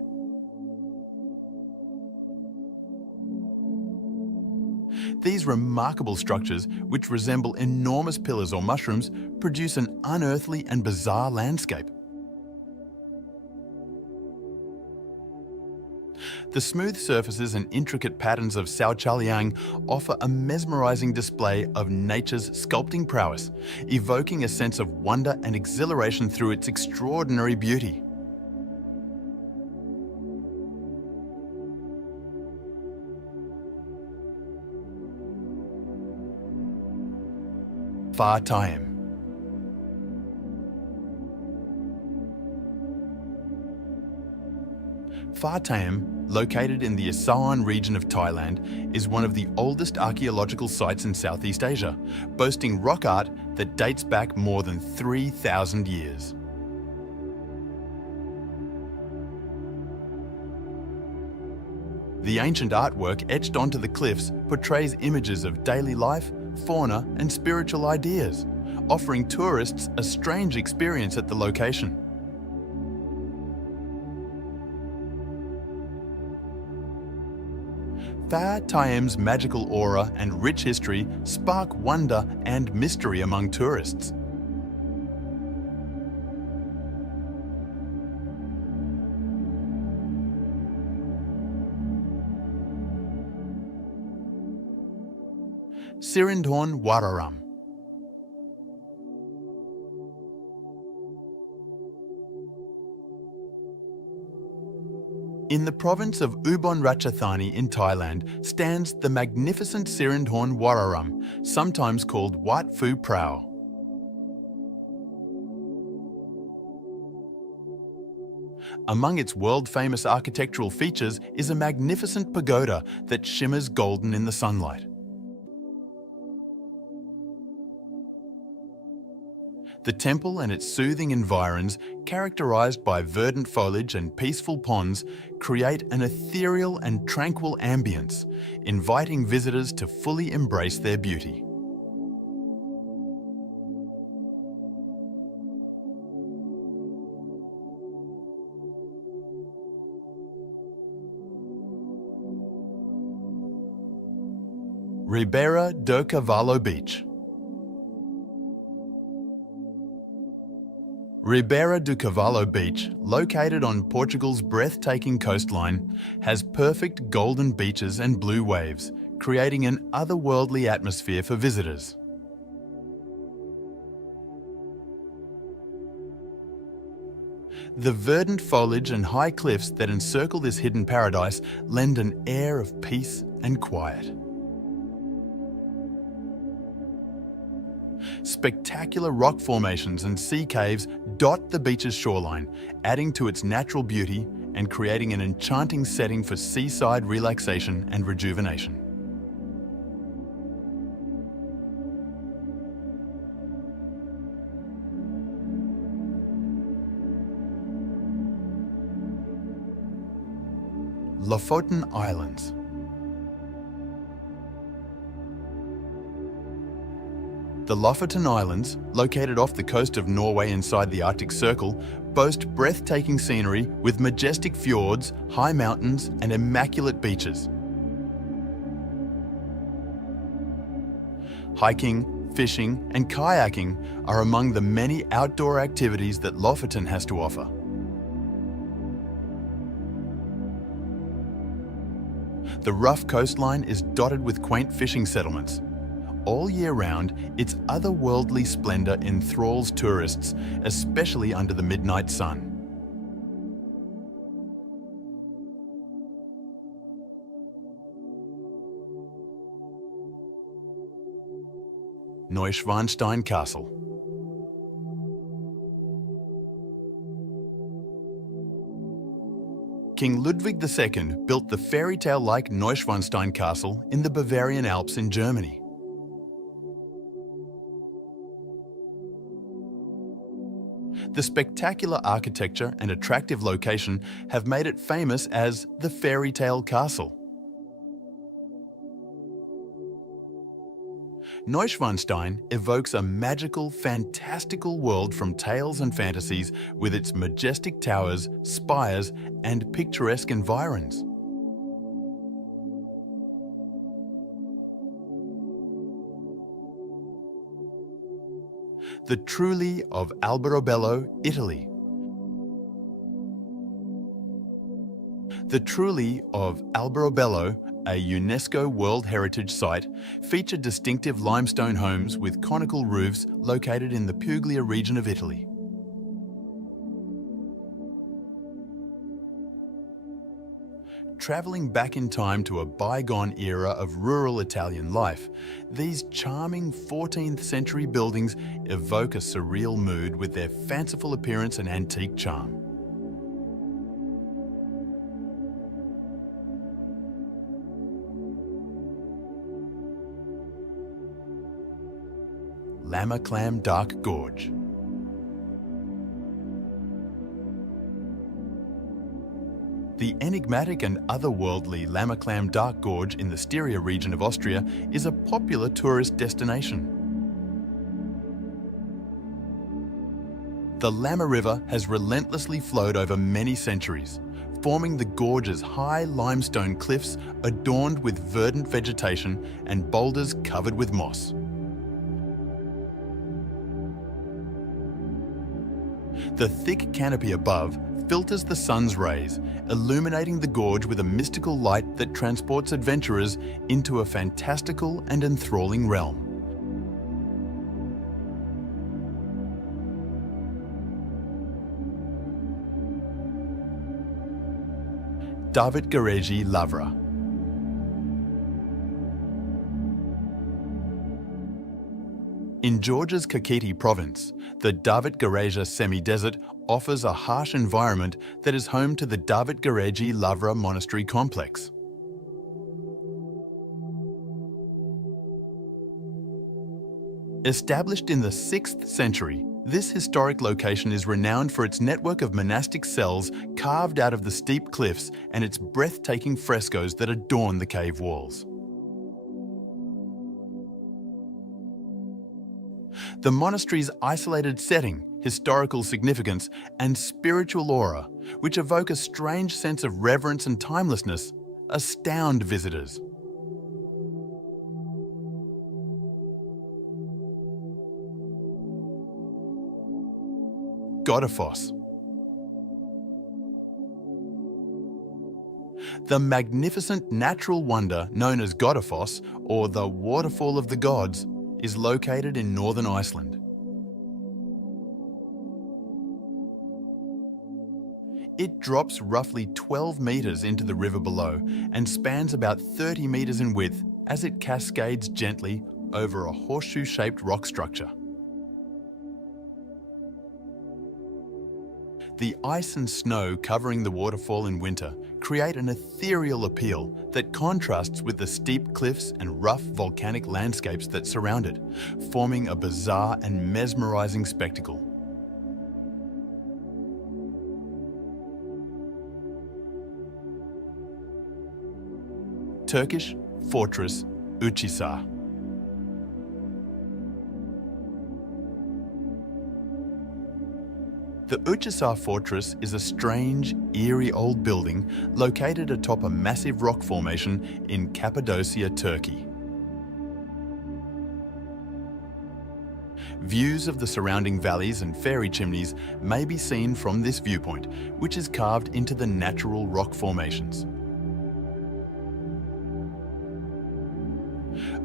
These remarkable structures, which resemble enormous pillars or mushrooms, produce an unearthly and bizarre landscape. The smooth surfaces and intricate patterns of Sao Chaliang offer a mesmerizing display of nature's sculpting prowess, evoking a sense of wonder and exhilaration through its extraordinary beauty. Pha Thiem. Pha Thiem, located in the Assam region of Thailand, is one of the oldest archaeological sites in Southeast Asia, boasting rock art that dates back more than 3,000 years. The ancient artwork etched onto the cliffs portrays images of daily life, fauna, and spiritual ideas, offering tourists a strange experience at the location. Pha Thiem's magical aura and rich history spark wonder and mystery among tourists. Sirindhorn Wararam. In the province of Ubon Ratchathani in Thailand stands the magnificent Sirindhorn Wararam, sometimes called Wat Phu Prao. Among its world-famous architectural features is a magnificent pagoda that shimmers golden in the sunlight. The temple and its soothing environs, characterized by verdant foliage and peaceful ponds, create an ethereal and tranquil ambience, inviting visitors to fully embrace their beauty. Ribeira do Cavalo Beach. Ribeira do Cavalo Beach, located on Portugal's breathtaking coastline, has perfect golden beaches and blue waves, creating an otherworldly atmosphere for visitors. The verdant foliage and high cliffs that encircle this hidden paradise lend an air of peace and quiet. Spectacular rock formations and sea caves dot the beach's shoreline, adding to its natural beauty and creating an enchanting setting for seaside relaxation and rejuvenation. Lofoten Islands. The Lofoten Islands, located off the coast of Norway inside the Arctic Circle, boast breathtaking scenery with majestic fjords, high mountains, and immaculate beaches. Hiking, fishing, and kayaking are among the many outdoor activities that Lofoten has to offer. The rough coastline is dotted with quaint fishing settlements. All year round, its otherworldly splendor enthralls tourists, especially under the midnight sun. Neuschwanstein Castle. King Ludwig II built the fairy tale-like Neuschwanstein Castle in the Bavarian Alps in Germany. The spectacular architecture and attractive location have made it famous as the fairy tale castle. Neuschwanstein evokes a magical, fantastical world from tales and fantasies with its majestic towers, spires, and picturesque environs. The Trulli of Alberobello, Italy. The Trulli of Alberobello, a UNESCO World Heritage Site, feature distinctive limestone homes with conical roofs located in the Puglia region of Italy. Travelling back in time to a bygone era of rural Italian life, these charming 14th century buildings evoke a surreal mood with their fanciful appearance and antique charm. Lamaclam Dark Gorge. The enigmatic and otherworldly Lamaclam Dark Gorge in the Styria region of Austria is a popular tourist destination. The Lama River has relentlessly flowed over many centuries, forming the gorge's high limestone cliffs adorned with verdant vegetation and boulders covered with moss. The thick canopy above filters the sun's rays, illuminating the gorge with a mystical light that transports adventurers into a fantastical and enthralling realm. David Garegi Lavra. In Georgia's Kakheti province, the David Gareja semi-desert offers a harsh environment that is home to the David Garegi Lavra monastery complex. Established in the 6th century, this historic location is renowned for its network of monastic cells carved out of the steep cliffs and its breathtaking frescoes that adorn the cave walls. The monastery's isolated setting, historical significance, and spiritual aura, which evoke a strange sense of reverence and timelessness, astound visitors. Godafoss. The magnificent natural wonder known as Godafoss, or the Waterfall of the Gods, is located in northern Iceland. It drops roughly 12 metres into the river below and spans about 30 metres in width as it cascades gently over a horseshoe-shaped rock structure. The ice and snow covering the waterfall in winter create an ethereal appeal that contrasts with the steep cliffs and rough volcanic landscapes that surround it, forming a bizarre and mesmerizing spectacle. Turkish fortress Uchisar. The Uchisar fortress is a strange, eerie old building located atop a massive rock formation in Cappadocia, Turkey. Views of the surrounding valleys and fairy chimneys may be seen from this viewpoint, which is carved into the natural rock formations.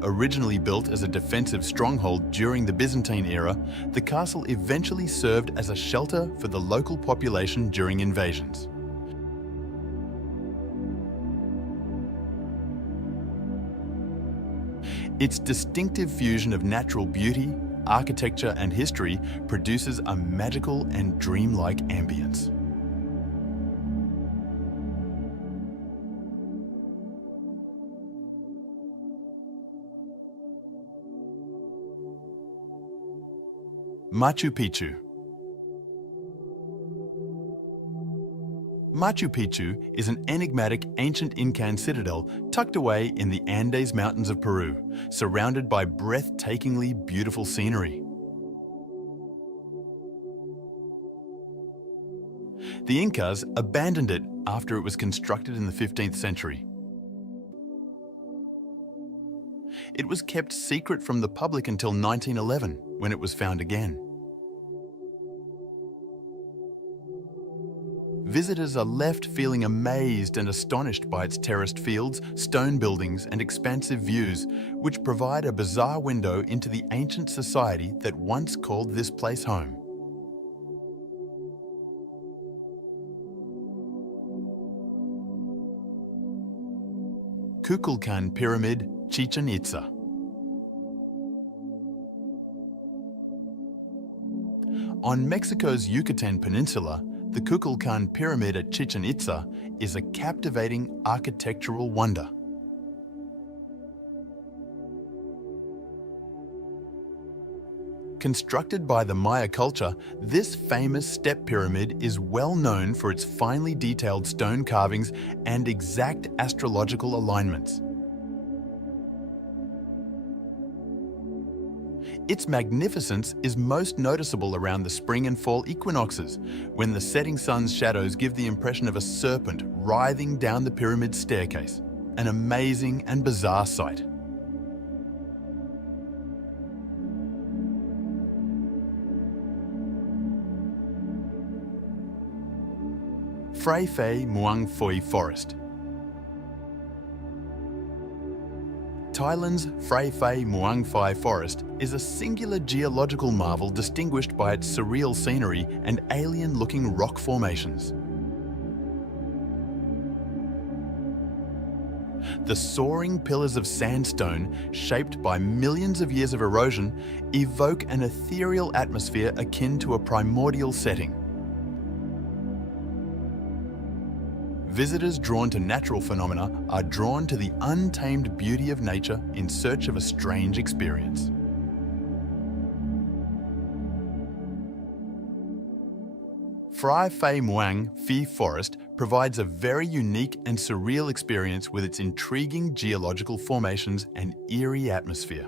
Originally built as a defensive stronghold during the Byzantine era, the castle eventually served as a shelter for the local population during invasions. Its distinctive fusion of natural beauty, architecture and history produces a magical and dreamlike ambience. Machu Picchu. Machu Picchu is an enigmatic ancient Incan citadel tucked away in the Andes Mountains of Peru, surrounded by breathtakingly beautiful scenery. The Incas abandoned it after it was constructed in the 15th century. It was kept secret from the public until 1911, when it was found again. Visitors are left feeling amazed and astonished by its terraced fields, stone buildings, and expansive views, which provide a bizarre window into the ancient society that once called this place home. Kukulkan Pyramid, Chichen Itza. On Mexico's Yucatan Peninsula, the Kukulkan Pyramid at Chichen Itza is a captivating architectural wonder. Constructed by the Maya culture, this famous step pyramid is well known for its finely detailed stone carvings and exact astrological alignments. Its magnificence is most noticeable around the spring and fall equinoxes, when the setting sun's shadows give the impression of a serpent writhing down the pyramid's staircase, an amazing and bizarre sight. Phray Phay Muang Phoi Forest. Thailand's Phray Phay Muang Phai Forest is a singular geological marvel distinguished by its surreal scenery and alien-looking rock formations. The soaring pillars of sandstone, shaped by millions of years of erosion, evoke an ethereal atmosphere akin to a primordial setting. Visitors drawn to natural phenomena are drawn to the untamed beauty of nature in search of a strange experience. Phray Phay Muang Phi Forest provides a very unique and surreal experience with its intriguing geological formations and eerie atmosphere.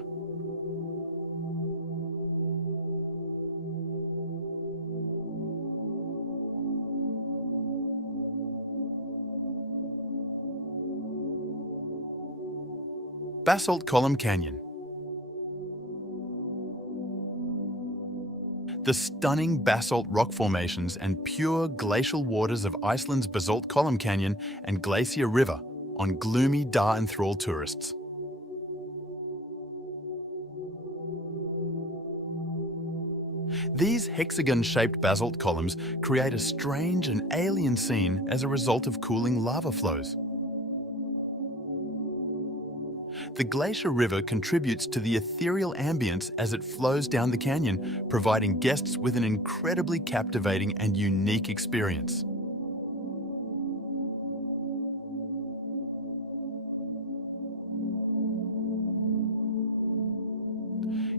Basalt Column Canyon. The stunning basalt rock formations and pure glacial waters of Iceland's Basalt Column Canyon and Glacier River on gloomy Dar enthrall tourists. These hexagon-shaped basalt columns create a strange and alien scene as a result of cooling lava flows. The Glacier River contributes to the ethereal ambience as it flows down the canyon, providing guests with an incredibly captivating and unique experience.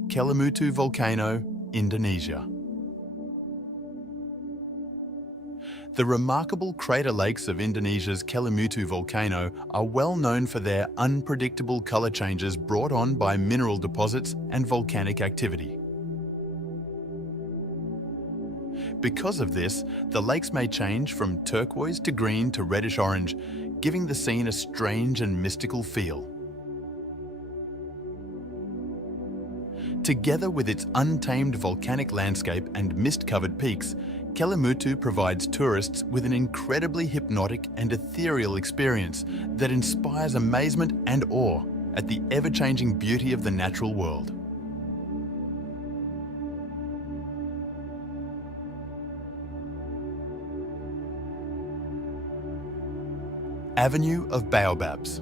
Kelimutu Volcano, Indonesia. The remarkable crater lakes of Indonesia's Kelimutu volcano are well known for their unpredictable color changes brought on by mineral deposits and volcanic activity. Because of this, the lakes may change from turquoise to green to reddish-orange, giving the scene a strange and mystical feel. Together with its untamed volcanic landscape and mist-covered peaks, Kelimutu provides tourists with an incredibly hypnotic and ethereal experience that inspires amazement and awe at the ever-changing beauty of the natural world. Avenue of Baobabs.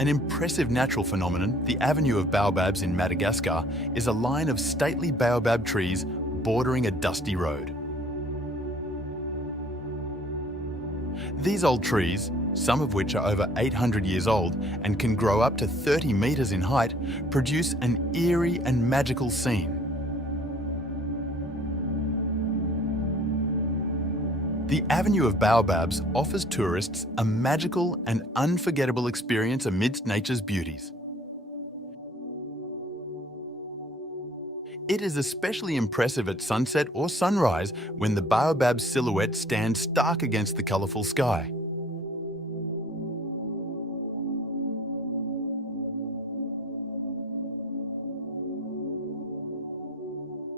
An impressive natural phenomenon, the Avenue of Baobabs in Madagascar is a line of stately baobab trees bordering a dusty road. These old trees, some of which are over 800 years old and can grow up to 30 meters in height, produce an eerie and magical scene. The Avenue of Baobabs offers tourists a magical and unforgettable experience amidst nature's beauties. It is especially impressive at sunset or sunrise when the baobab's silhouette stands stark against the colourful sky.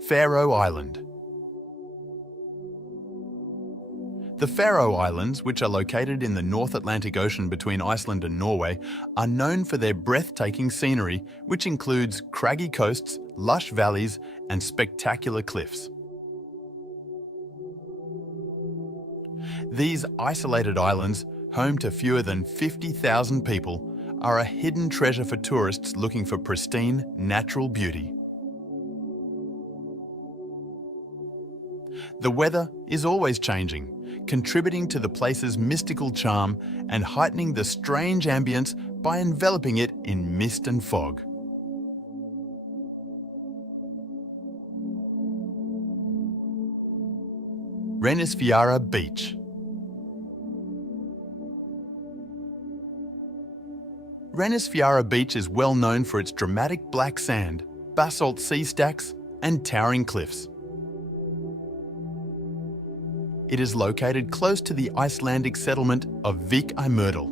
Faroe Island. The Faroe Islands, which are located in the North Atlantic Ocean between Iceland and Norway, are known for their breathtaking scenery, which includes craggy coasts, lush valleys, and spectacular cliffs. These isolated islands, home to fewer than 50,000 people, are a hidden treasure for tourists looking for pristine, natural beauty. The weather is always changing, contributing to the place's mystical charm and heightening the strange ambience by enveloping it in mist and fog. Reynisfjara Beach. Reynisfjara Beach is well known for its dramatic black sand, basalt sea stacks, and towering cliffs. It is located close to the Icelandic settlement of Vik-i-Mýrdal.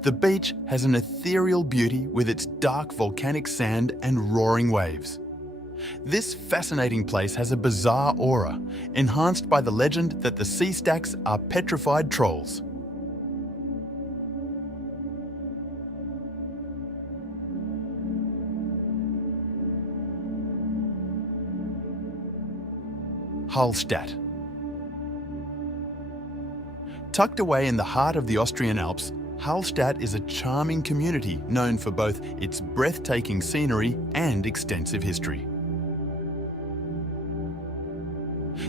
The beach has an ethereal beauty with its dark volcanic sand and roaring waves. This fascinating place has a bizarre aura, enhanced by the legend that the sea stacks are petrified trolls. Hallstatt. Tucked away in the heart of the Austrian Alps, Hallstatt is a charming community known for both its breathtaking scenery and extensive history.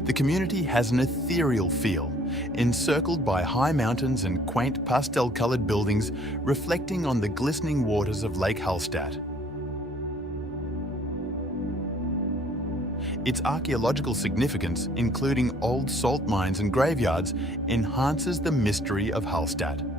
The community has an ethereal feel, encircled by high mountains and quaint pastel-coloured buildings reflecting on the glistening waters of Lake Hallstatt. Its archaeological significance, including old salt mines and graveyards, enhances the mystery of Hallstatt.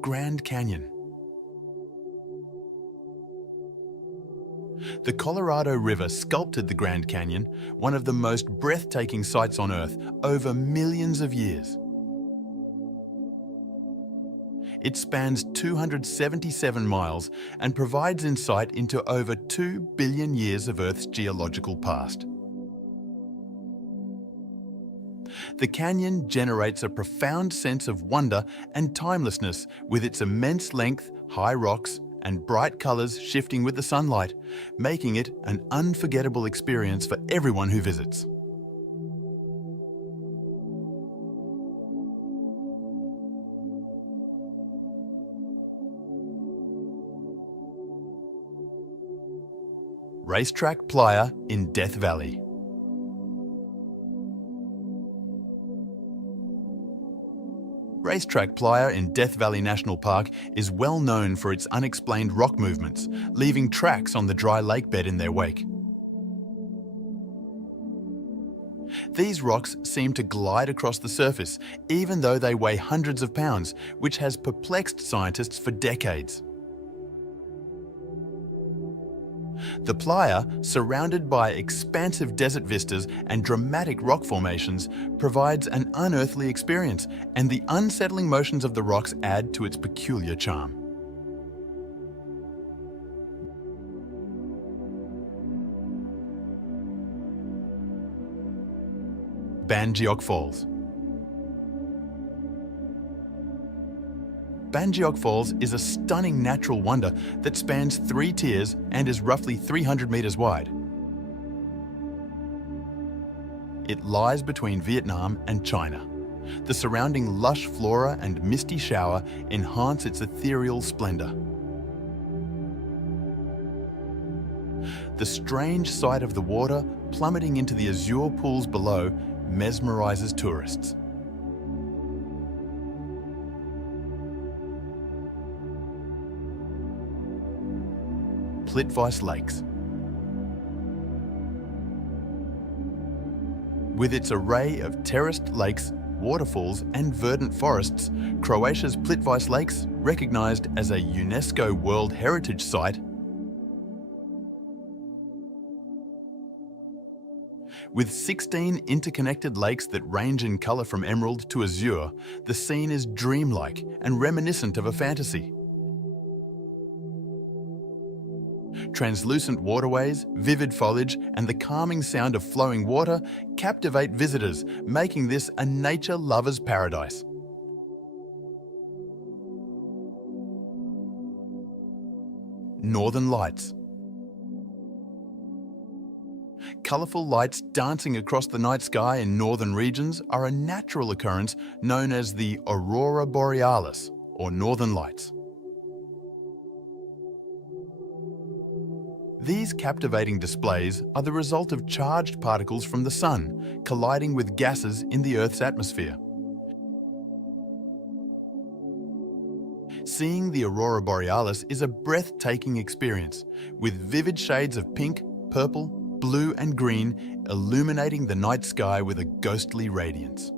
Grand Canyon. The Colorado River sculpted the Grand Canyon, one of the most breathtaking sights on Earth, over millions of years. It spans 277 miles and provides insight into over 2 billion years of Earth's geological past. The canyon generates a profound sense of wonder and timelessness with its immense length, high rocks, and bright colours shifting with the sunlight, making it an unforgettable experience for everyone who visits. Racetrack Playa in Death Valley. Racetrack Playa in Death Valley National Park is well known for its unexplained rock movements, leaving tracks on the dry lake bed in their wake. These rocks seem to glide across the surface, even though they weigh hundreds of pounds, which has perplexed scientists for decades. The playa, surrounded by expansive desert vistas and dramatic rock formations, provides an unearthly experience, and the unsettling motions of the rocks add to its peculiar charm. Bangeok Falls. Bangeok Falls is a stunning natural wonder that spans 3 tiers and is roughly 300 meters wide. It lies between Vietnam and China. The surrounding lush flora and misty shower enhance its ethereal splendor. The strange sight of the water plummeting into the azure pools below mesmerizes tourists. Plitvice Lakes. With its array of terraced lakes, waterfalls and verdant forests, Croatia's Plitvice Lakes, recognized as a UNESCO World Heritage Site, with 16 interconnected lakes that range in color from emerald to azure, the scene is dreamlike and reminiscent of a fantasy. Translucent waterways, vivid foliage, and the calming sound of flowing water captivate visitors, making this a nature lover's paradise. Northern Lights. Colourful lights dancing across the night sky in northern regions are a natural occurrence known as the aurora borealis, or northern lights. These captivating displays are the result of charged particles from the sun colliding with gases in the Earth's atmosphere. Seeing the aurora borealis is a breathtaking experience, with vivid shades of pink, purple, blue and green illuminating the night sky with a ghostly radiance.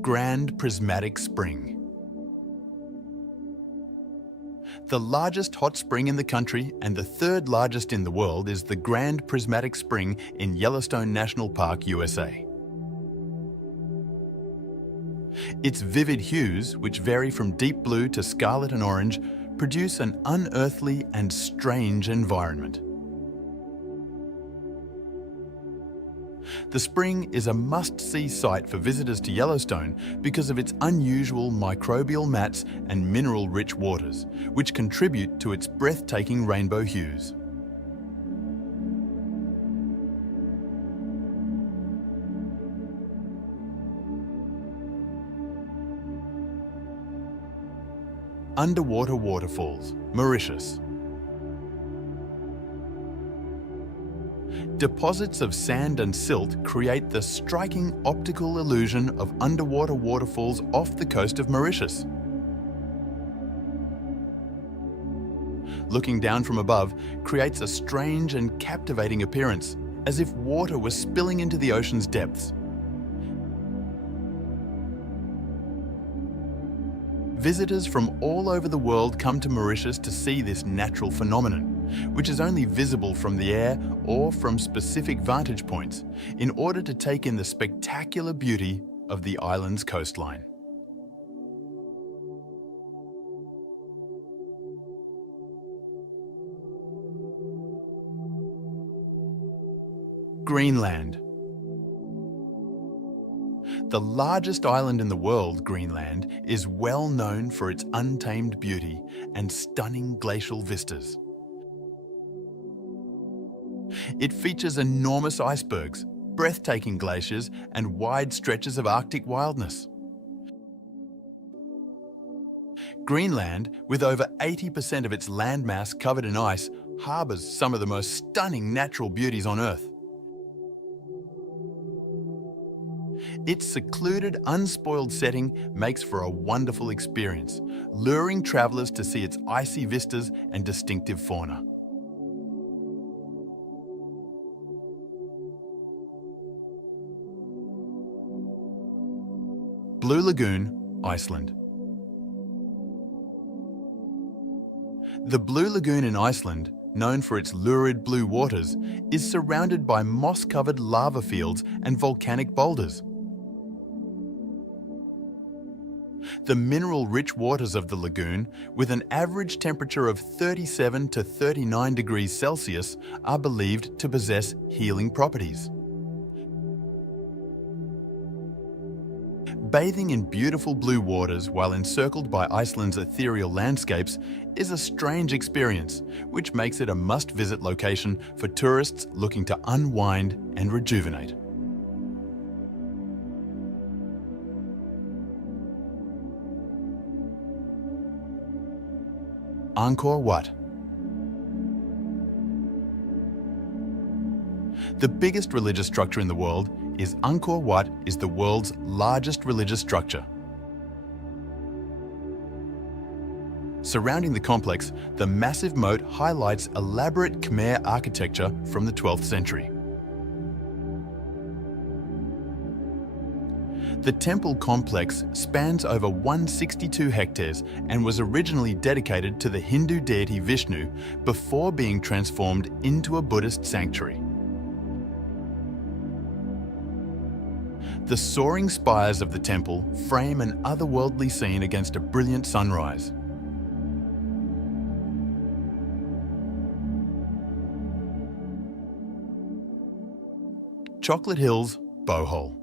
Grand Prismatic Spring. The largest hot spring in the country and the 3rd largest in the world is the Grand Prismatic Spring in Yellowstone National Park, USA. Its vivid hues, which vary from deep blue to scarlet and orange, produce an unearthly and strange environment. The spring is a must-see sight for visitors to Yellowstone because of its unusual microbial mats and mineral-rich waters, which contribute to its breathtaking rainbow hues. Underwater waterfalls, Mauritius. Deposits of sand and silt create the striking optical illusion of underwater waterfalls off the coast of Mauritius. Looking down from above creates a strange and captivating appearance, as if water was spilling into the ocean's depths. Visitors from all over the world come to Mauritius to see this natural phenomenon, which is only visible from the air or from specific vantage points, in order to take in the spectacular beauty of the island's coastline. Greenland. The largest island in the world, Greenland, is well known for its untamed beauty and stunning glacial vistas. It features enormous icebergs, breathtaking glaciers, and wide stretches of Arctic wildness. Greenland, with over 80% of its landmass covered in ice, harbours some of the most stunning natural beauties on Earth. Its secluded, unspoiled setting makes for a wonderful experience, luring travellers to see its icy vistas and distinctive fauna. Blue Lagoon, Iceland. The Blue Lagoon in Iceland, known for its lurid blue waters, is surrounded by moss-covered lava fields and volcanic boulders. The mineral-rich waters of the lagoon, with an average temperature of 37 to 39 degrees Celsius, are believed to possess healing properties. Bathing in beautiful blue waters while encircled by Iceland's ethereal landscapes is a strange experience, which makes it a must-visit location for tourists looking to unwind and rejuvenate. Angkor Wat. The biggest religious structure in the world is Angkor Wat is the world's largest religious structure. Surrounding the complex, the massive moat highlights elaborate Khmer architecture from the 12th century. The temple complex spans over 162 hectares and was originally dedicated to the Hindu deity Vishnu before being transformed into a Buddhist sanctuary. The soaring spires of the temple frame an otherworldly scene against a brilliant sunrise. Chocolate Hills, Bohol.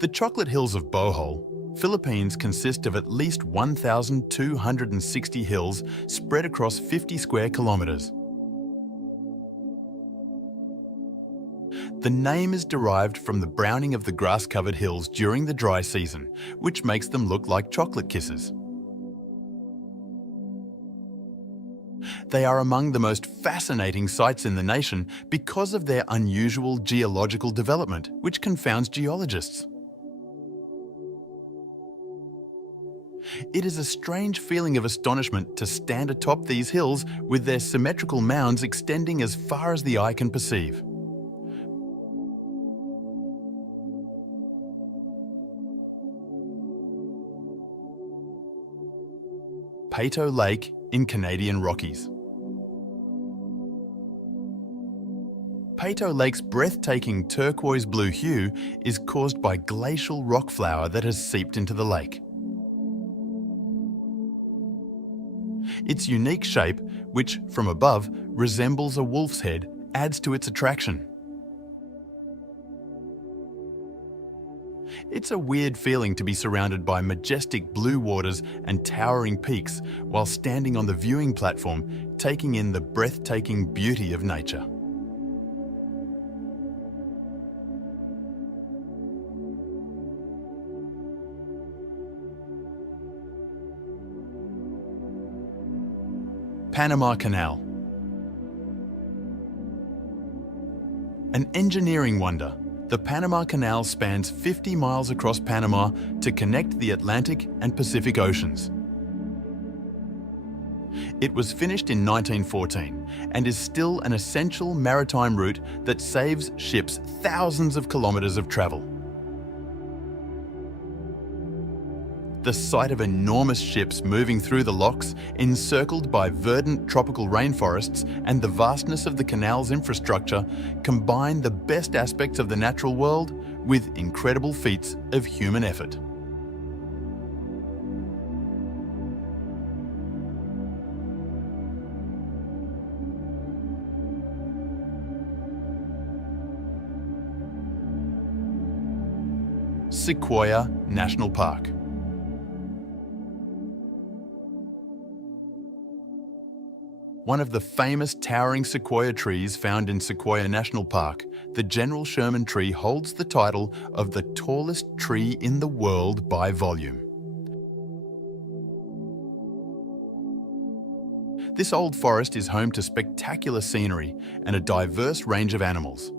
The Chocolate Hills of Bohol, Philippines consist of at least 1,260 hills spread across 50 square kilometers. The name is derived from the browning of the grass-covered hills during the dry season, which makes them look like chocolate kisses. They are among the most fascinating sites in the nation because of their unusual geological development, which confounds geologists. It is a strange feeling of astonishment to stand atop these hills with their symmetrical mounds extending as far as the eye can perceive. Peyto Lake in Canadian Rockies. Peyto Lake's breathtaking turquoise blue hue is caused by glacial rock flour that has seeped into the lake. Its unique shape, which from above resembles a wolf's head, adds to its attraction. It's a weird feeling to be surrounded by majestic blue waters and towering peaks while standing on the viewing platform, taking in the breathtaking beauty of nature. Panama Canal. An engineering wonder, the Panama Canal spans 50 miles across Panama to connect the Atlantic and Pacific Oceans. It was finished in 1914 and is still an essential maritime route that saves ships thousands of kilometers of travel. The sight of enormous ships moving through the locks, encircled by verdant tropical rainforests, and the vastness of the canal's infrastructure combine the best aspects of the natural world with incredible feats of human effort. Sequoia National Park. One of the famous towering sequoia trees found in Sequoia National Park, the General Sherman tree holds the title of the tallest tree in the world by volume. This old forest is home to spectacular scenery and a diverse range of animals.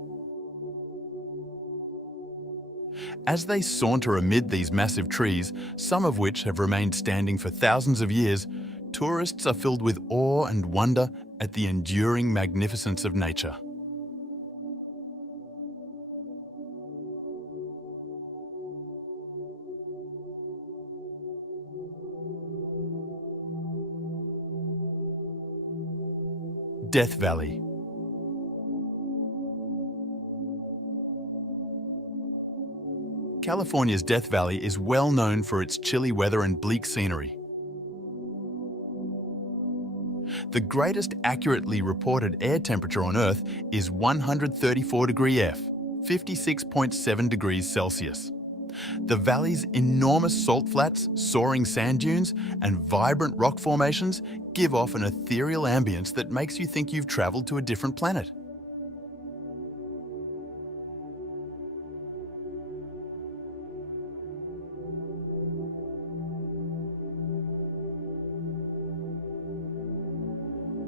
As they saunter amid these massive trees, some of which have remained standing for thousands of years, tourists are filled with awe and wonder at the enduring magnificence of nature. Death Valley. California's Death Valley is well known for its chilly weather and bleak scenery. The greatest accurately reported air temperature on Earth is 134 degree F, 56.7 degrees Celsius. The valley's enormous salt flats, soaring sand dunes, and vibrant rock formations give off an ethereal ambience that makes you think you've traveled to a different planet.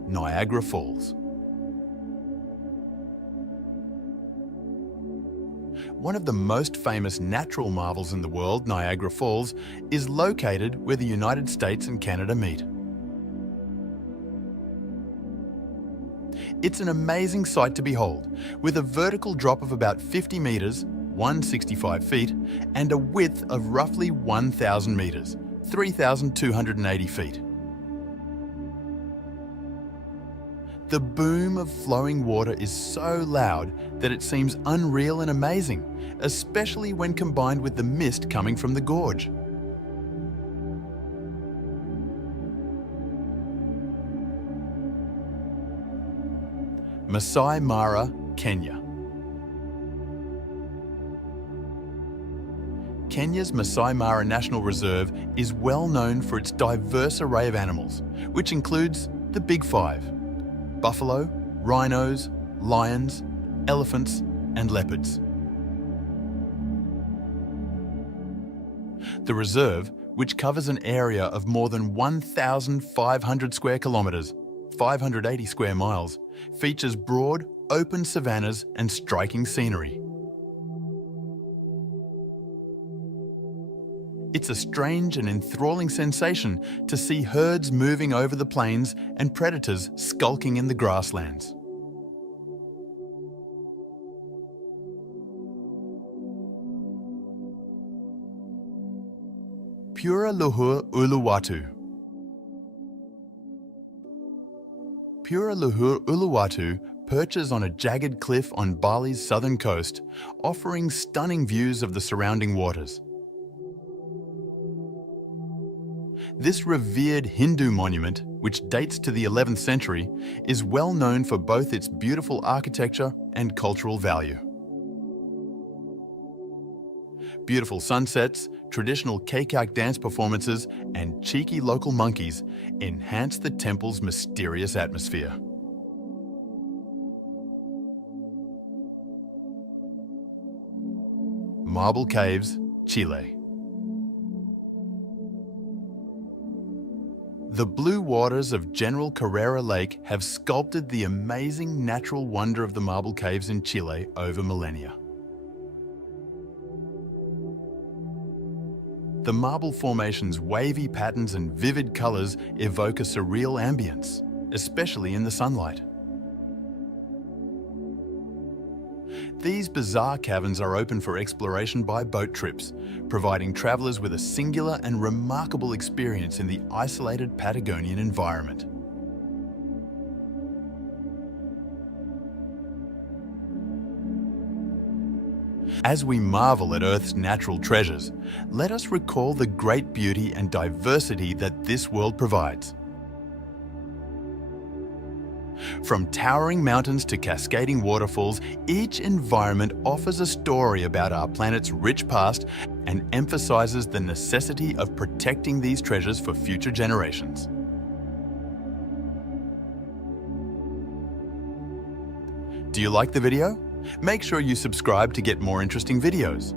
Niagara Falls. One of the most famous natural marvels in the world, Niagara Falls, is located where the United States and Canada meet. It's an amazing sight to behold, with a vertical drop of about 50 meters, 165 feet, and a width of roughly 1,000 meters, 3,280 feet. The boom of flowing water is so loud that it seems unreal and amazing, especially when combined with the mist coming from the gorge. Masai Mara, Kenya. Kenya's Masai Mara National Reserve is well known for its diverse array of animals, which includes the Big Five: buffalo, rhinos, lions, elephants, and leopards. The reserve, which covers an area of more than 1,500 square kilometres, 580 square miles, features broad, open savannas and striking scenery. It's a strange and enthralling sensation to see herds moving over the plains and predators skulking in the grasslands. Pura Luhur Uluwatu. Pura Luhur Uluwatu perches on a jagged cliff on Bali's southern coast, offering stunning views of the surrounding waters. This revered Hindu monument, which dates to the 11th century, is well known for both its beautiful architecture and cultural value. Beautiful sunsets, traditional Kekak dance performances, and cheeky local monkeys enhance the temple's mysterious atmosphere. Marble Caves, Chile. The blue waters of General Carrera Lake have sculpted the amazing natural wonder of the marble caves in Chile over millennia. The marble formation's wavy patterns and vivid colors evoke a surreal ambience, especially in the sunlight. These bizarre caverns are open for exploration by boat trips, providing travelers with a singular and remarkable experience in the isolated Patagonian environment. As we marvel at Earth's natural treasures, let us recall the great beauty and diversity that this world provides. From towering mountains to cascading waterfalls, each environment offers a story about our planet's rich past and emphasizes the necessity of protecting these treasures for future generations. Do you like the video? Make sure you subscribe to get more interesting videos.